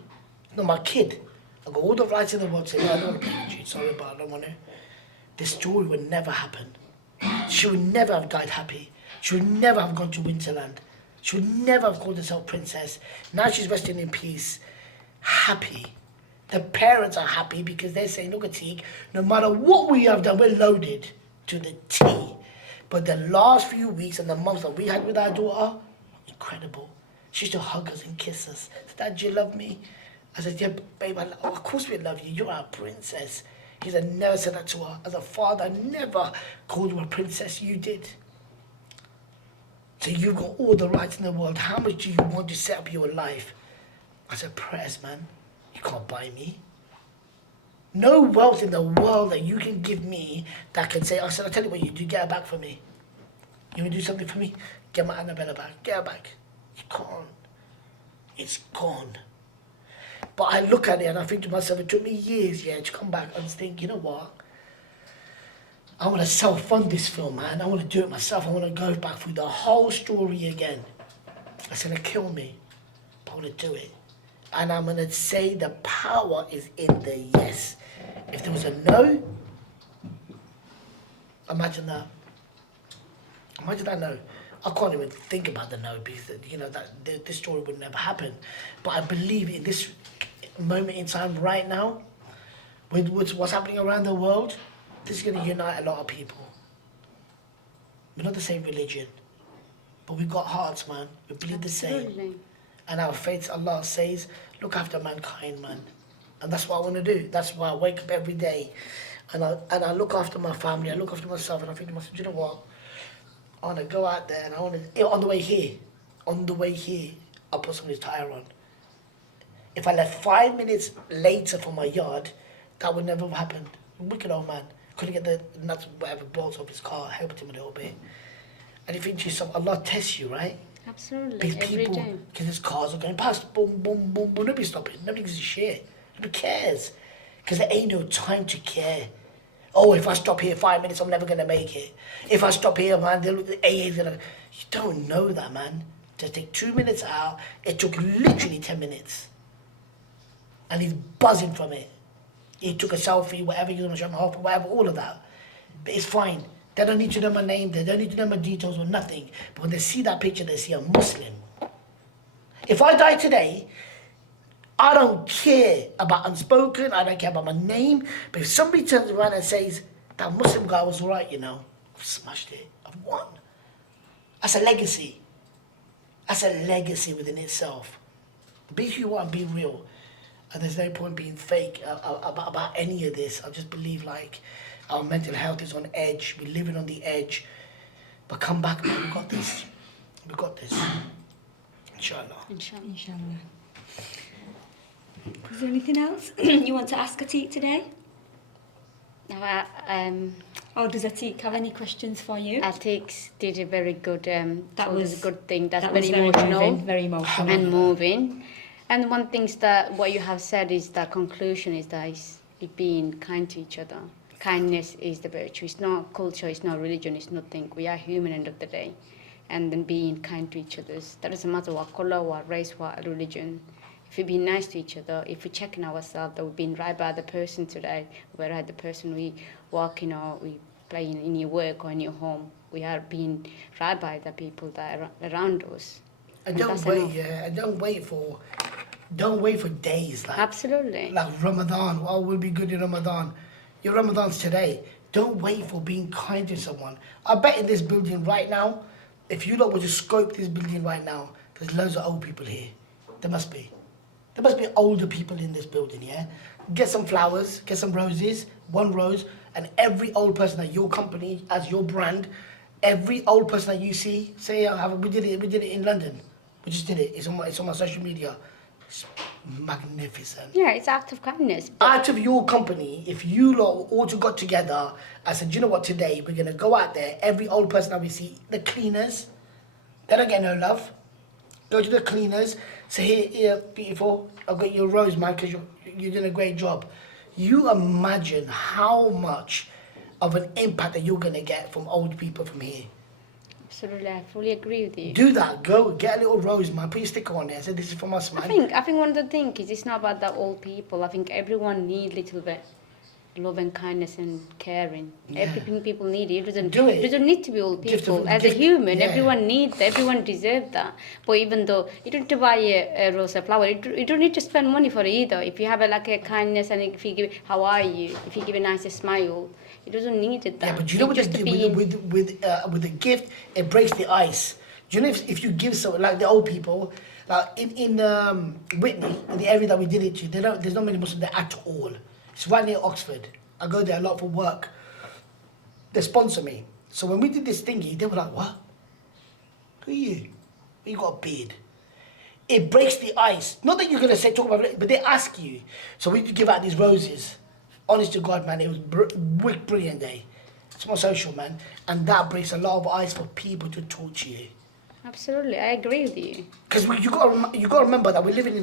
Not my kid. I've got all the rights in the world to say, no, I don't want to play with you. Sorry, but I don't want to. This story would never happen. She would never have died happy. She would never have gone to Winterland. She would never have called herself princess. Now she's resting in peace, happy. The parents are happy because they're saying, look, Atiq, no matter what we have done, we're loaded to the T. But the last few weeks and the months that we had with our daughter, incredible. She used to hug us and kiss us. Dad, do you love me? I said, yeah, babe, of course we love you. You're our princess. He said, never said that to her. As a father, I never called you a princess. You did. So you've got all the rights in the world. How much do you want to set up your life? I said, prayers, man. You can't buy me. No wealth in the world that you can give me that can say, I said, I'll tell you what you do, get her back for me. You want to do something for me? Get my Annabella back. Get her back. You can't. It's gone. But I look at it and I think to myself, it took me years, to come back and think, you know what? I want to self-fund this film, man. I want to do it myself. I want to go back through the whole story again. It's going to kill me, but I want to do it. And I'm going to say the power is in the yes. If there was a no, imagine that. Imagine that no. I can't even think about the no because, that this story would never happen. But I believe in this moment in time right now, with what's happening around the world, this is going to unite a lot of people. We're not the same religion, but we've got hearts, man. We believe the same. And our faith, Allah says, look after mankind, man. And that's what I want to do. That's why I wake up every day. And I look after my family, I look after myself, and I think to myself, you know what? I want to go out there and I want to, on the way here, I'll put somebody's tire on. If I left 5 minutes later from my yard, that would never have happened. Wicked old man. Couldn't get the nuts, whatever, bolts off his car, helped him a little bit. And you think to yourself, Allah tests you, right? Absolutely, Because every people, day. because there's cars are going past, boom, boom, boom, boom, nobody's stopping, nobody gives a shit, nobody cares. Because there ain't no time to care. Oh, if I stop here 5 minutes, I'm never going to make it. If I stop here, man, the AA's going to... You don't know that, man. Just take 2 minutes out. It took literally 10 minutes. And he's buzzing from it. He took a selfie, whatever, he's going to show my hop, whatever, all of that. But it's fine. They don't need to know my name. They don't need to know my details or nothing. But when they see that picture, they see a Muslim. If I die today, I don't care about unspoken. I don't care about my name. But if somebody turns around and says, that Muslim guy was right, I've smashed it. I've won. That's a legacy. That's a legacy within itself. Be who you want, be real. And there's no point being fake about any of this. I just believe our mental health is on edge. We're living on the edge. But come back, man. We got this. We got this. Inshallah. Inshallah. Is there anything else you want to ask Atiq today? No, Or does Atiq have any questions for you? Atiq did a very good. That was a good thing. That's that very was emotional. moving, very emotional. And moving. And one thing that what you have said is the conclusion is that it's being kind to each other. Kindness is the virtue. It's not culture, it's not religion, it's nothing. We are human end of the day. And then being kind to each other. That doesn't matter what color, what race, what religion. If we be nice to each other, if we checking ourselves that we've been right by the person today, we're right the person we walking or we playing in your work or in your home, we are being right by the people that are around us. And And don't that's wait, enough. and don't wait for days. Absolutely. Like Ramadan, what will be good in Ramadan? Your Ramadan's today. Don't wait for being kind to someone. I bet in this building right now, if you lot were to scope this building right now, there's loads of old people here. There must be. There must be older people in this building, yeah? Get some flowers, get some roses, 1 rose, and every old person at your company, as your brand, every old person that you see, say, we did it in London. We just did it. It's on my social media. It's magnificent. Yeah, it's act of kindness. Out of your company, if you lot all got together, I said, you know what, today we're going to go out there, every old person that we see, the cleaners, they don't get no love. Go to the cleaners, say, here, beautiful, I've got your rose, man, because you're doing a great job. You imagine how much of an impact that you're going to get from old people from here. Absolutely, I fully agree with you. Do that. Go get a little rose, man. Put your sticker on there. Say this is from us, man. I think one of the things is it's not about the old people. I think everyone needs little bit love and kindness and caring. Yeah. Everything people need. It doesn't need to be old Gift people. of- As gift- a human, yeah. everyone needs. Everyone deserves that. But even though you don't need to buy a rose or flower, you don't need to spend money for it either. If you have a kindness and if you give, how are you? If you give a nice smile, He doesn't need it. Yeah, but you know what just they do with the gift, it breaks the ice. Do you know if you give someone like the old people, like in Whitney, in the area that we did it to, there's not many Muslims there at all. It's right near Oxford. I go there a lot for work. They sponsor me. So when we did this thingy, they were like, "What? Who are you? You got a beard." It breaks the ice. Not that you're gonna say talk about it, but they ask you. So we give out these roses. Honest to God, man, it was brilliant day. It's more social, man, and that breaks a lot of ice for people to talk to you. Absolutely, I agree with you. Because you got to remember that we're living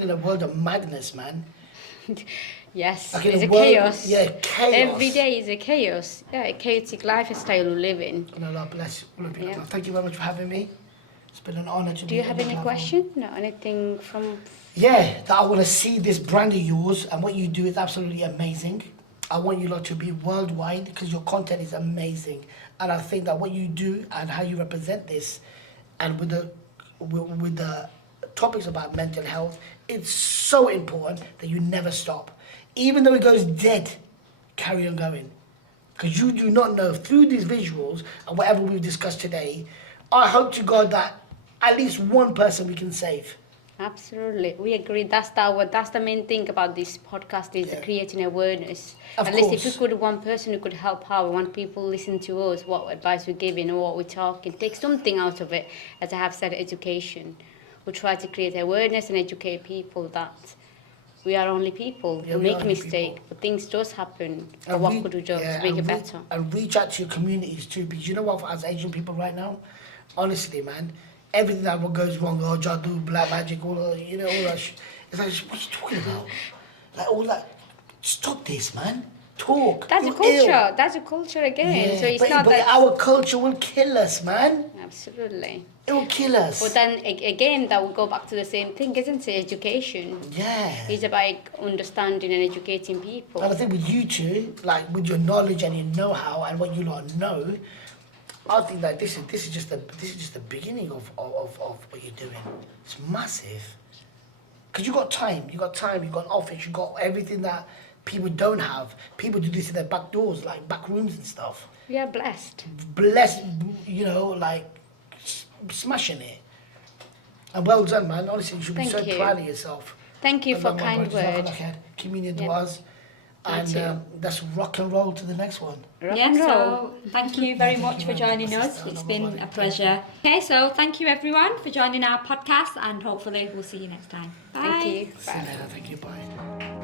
in a world of madness, man. Yes, Like it's a world, chaos. Yeah, chaos. Every day is a chaos. Yeah, a chaotic lifestyle we live in. And Allah bless you. Yeah. Thank you very much for having me. It's been an honor to be Do you on have the any platform. question? No, anything from... Yeah, that I want to see this brand of yours, and what you do is absolutely amazing. I want you lot to be worldwide because your content is amazing, and I think that what you do and how you represent this, and with the topics about mental health, it's so important that you never stop, even though it goes dead. Carry on going, because you do not know through these visuals and whatever we've discussed today. I hope to God that at least one person we can save. Absolutely, we agree. That's the main thing about this podcast is creating awareness. Of At least if course. we could, one person who could help out, one people listen to us, what advice we're giving or what we're talking, take something out of it. As I have said, education. We try to create awareness and educate people that we are only people. Yeah, we we make are a only mistake, people. but things does happen. And And what re- could we do yeah, to make it and better? And reach out to your communities too, because you know what, as Asian people right now, honestly, man, everything that goes wrong, jadoo, black magic, all that, you know, all that it's like, what are you talking about? Like, all that, stop this, man. Talk. That's a You're culture. ill. That's a culture again. Yeah, So it's but, not but that... our culture will kill us, man. Absolutely. It will kill us. But then again, that will go back to the same thing, isn't it? Education. Yeah. It's about understanding and educating people. And I think with you two, like with your knowledge and your know-how and what you lot know, I think that this is just the beginning of what you're doing. It's massive. Because you got time, you got an office, you got everything that people don't have. People do this in their back doors, like back rooms and stuff. We are blessed. Blessed, you know, like smashing it. And well done, man. Honestly, you should be Thank so you. proud of yourself. Thank you for Allah, kind Jazakallah word. khair. Communion Yeah. du'as. You too. And let's rock and roll to the next one. Rock Yeah, and roll. so thank you very Thank much you for very joining much. us. It's been a pleasure. Okay, so thank you everyone for joining our podcast, and hopefully we'll see you next time. Bye. Thank you. See you Bye. later. Thank you. Bye.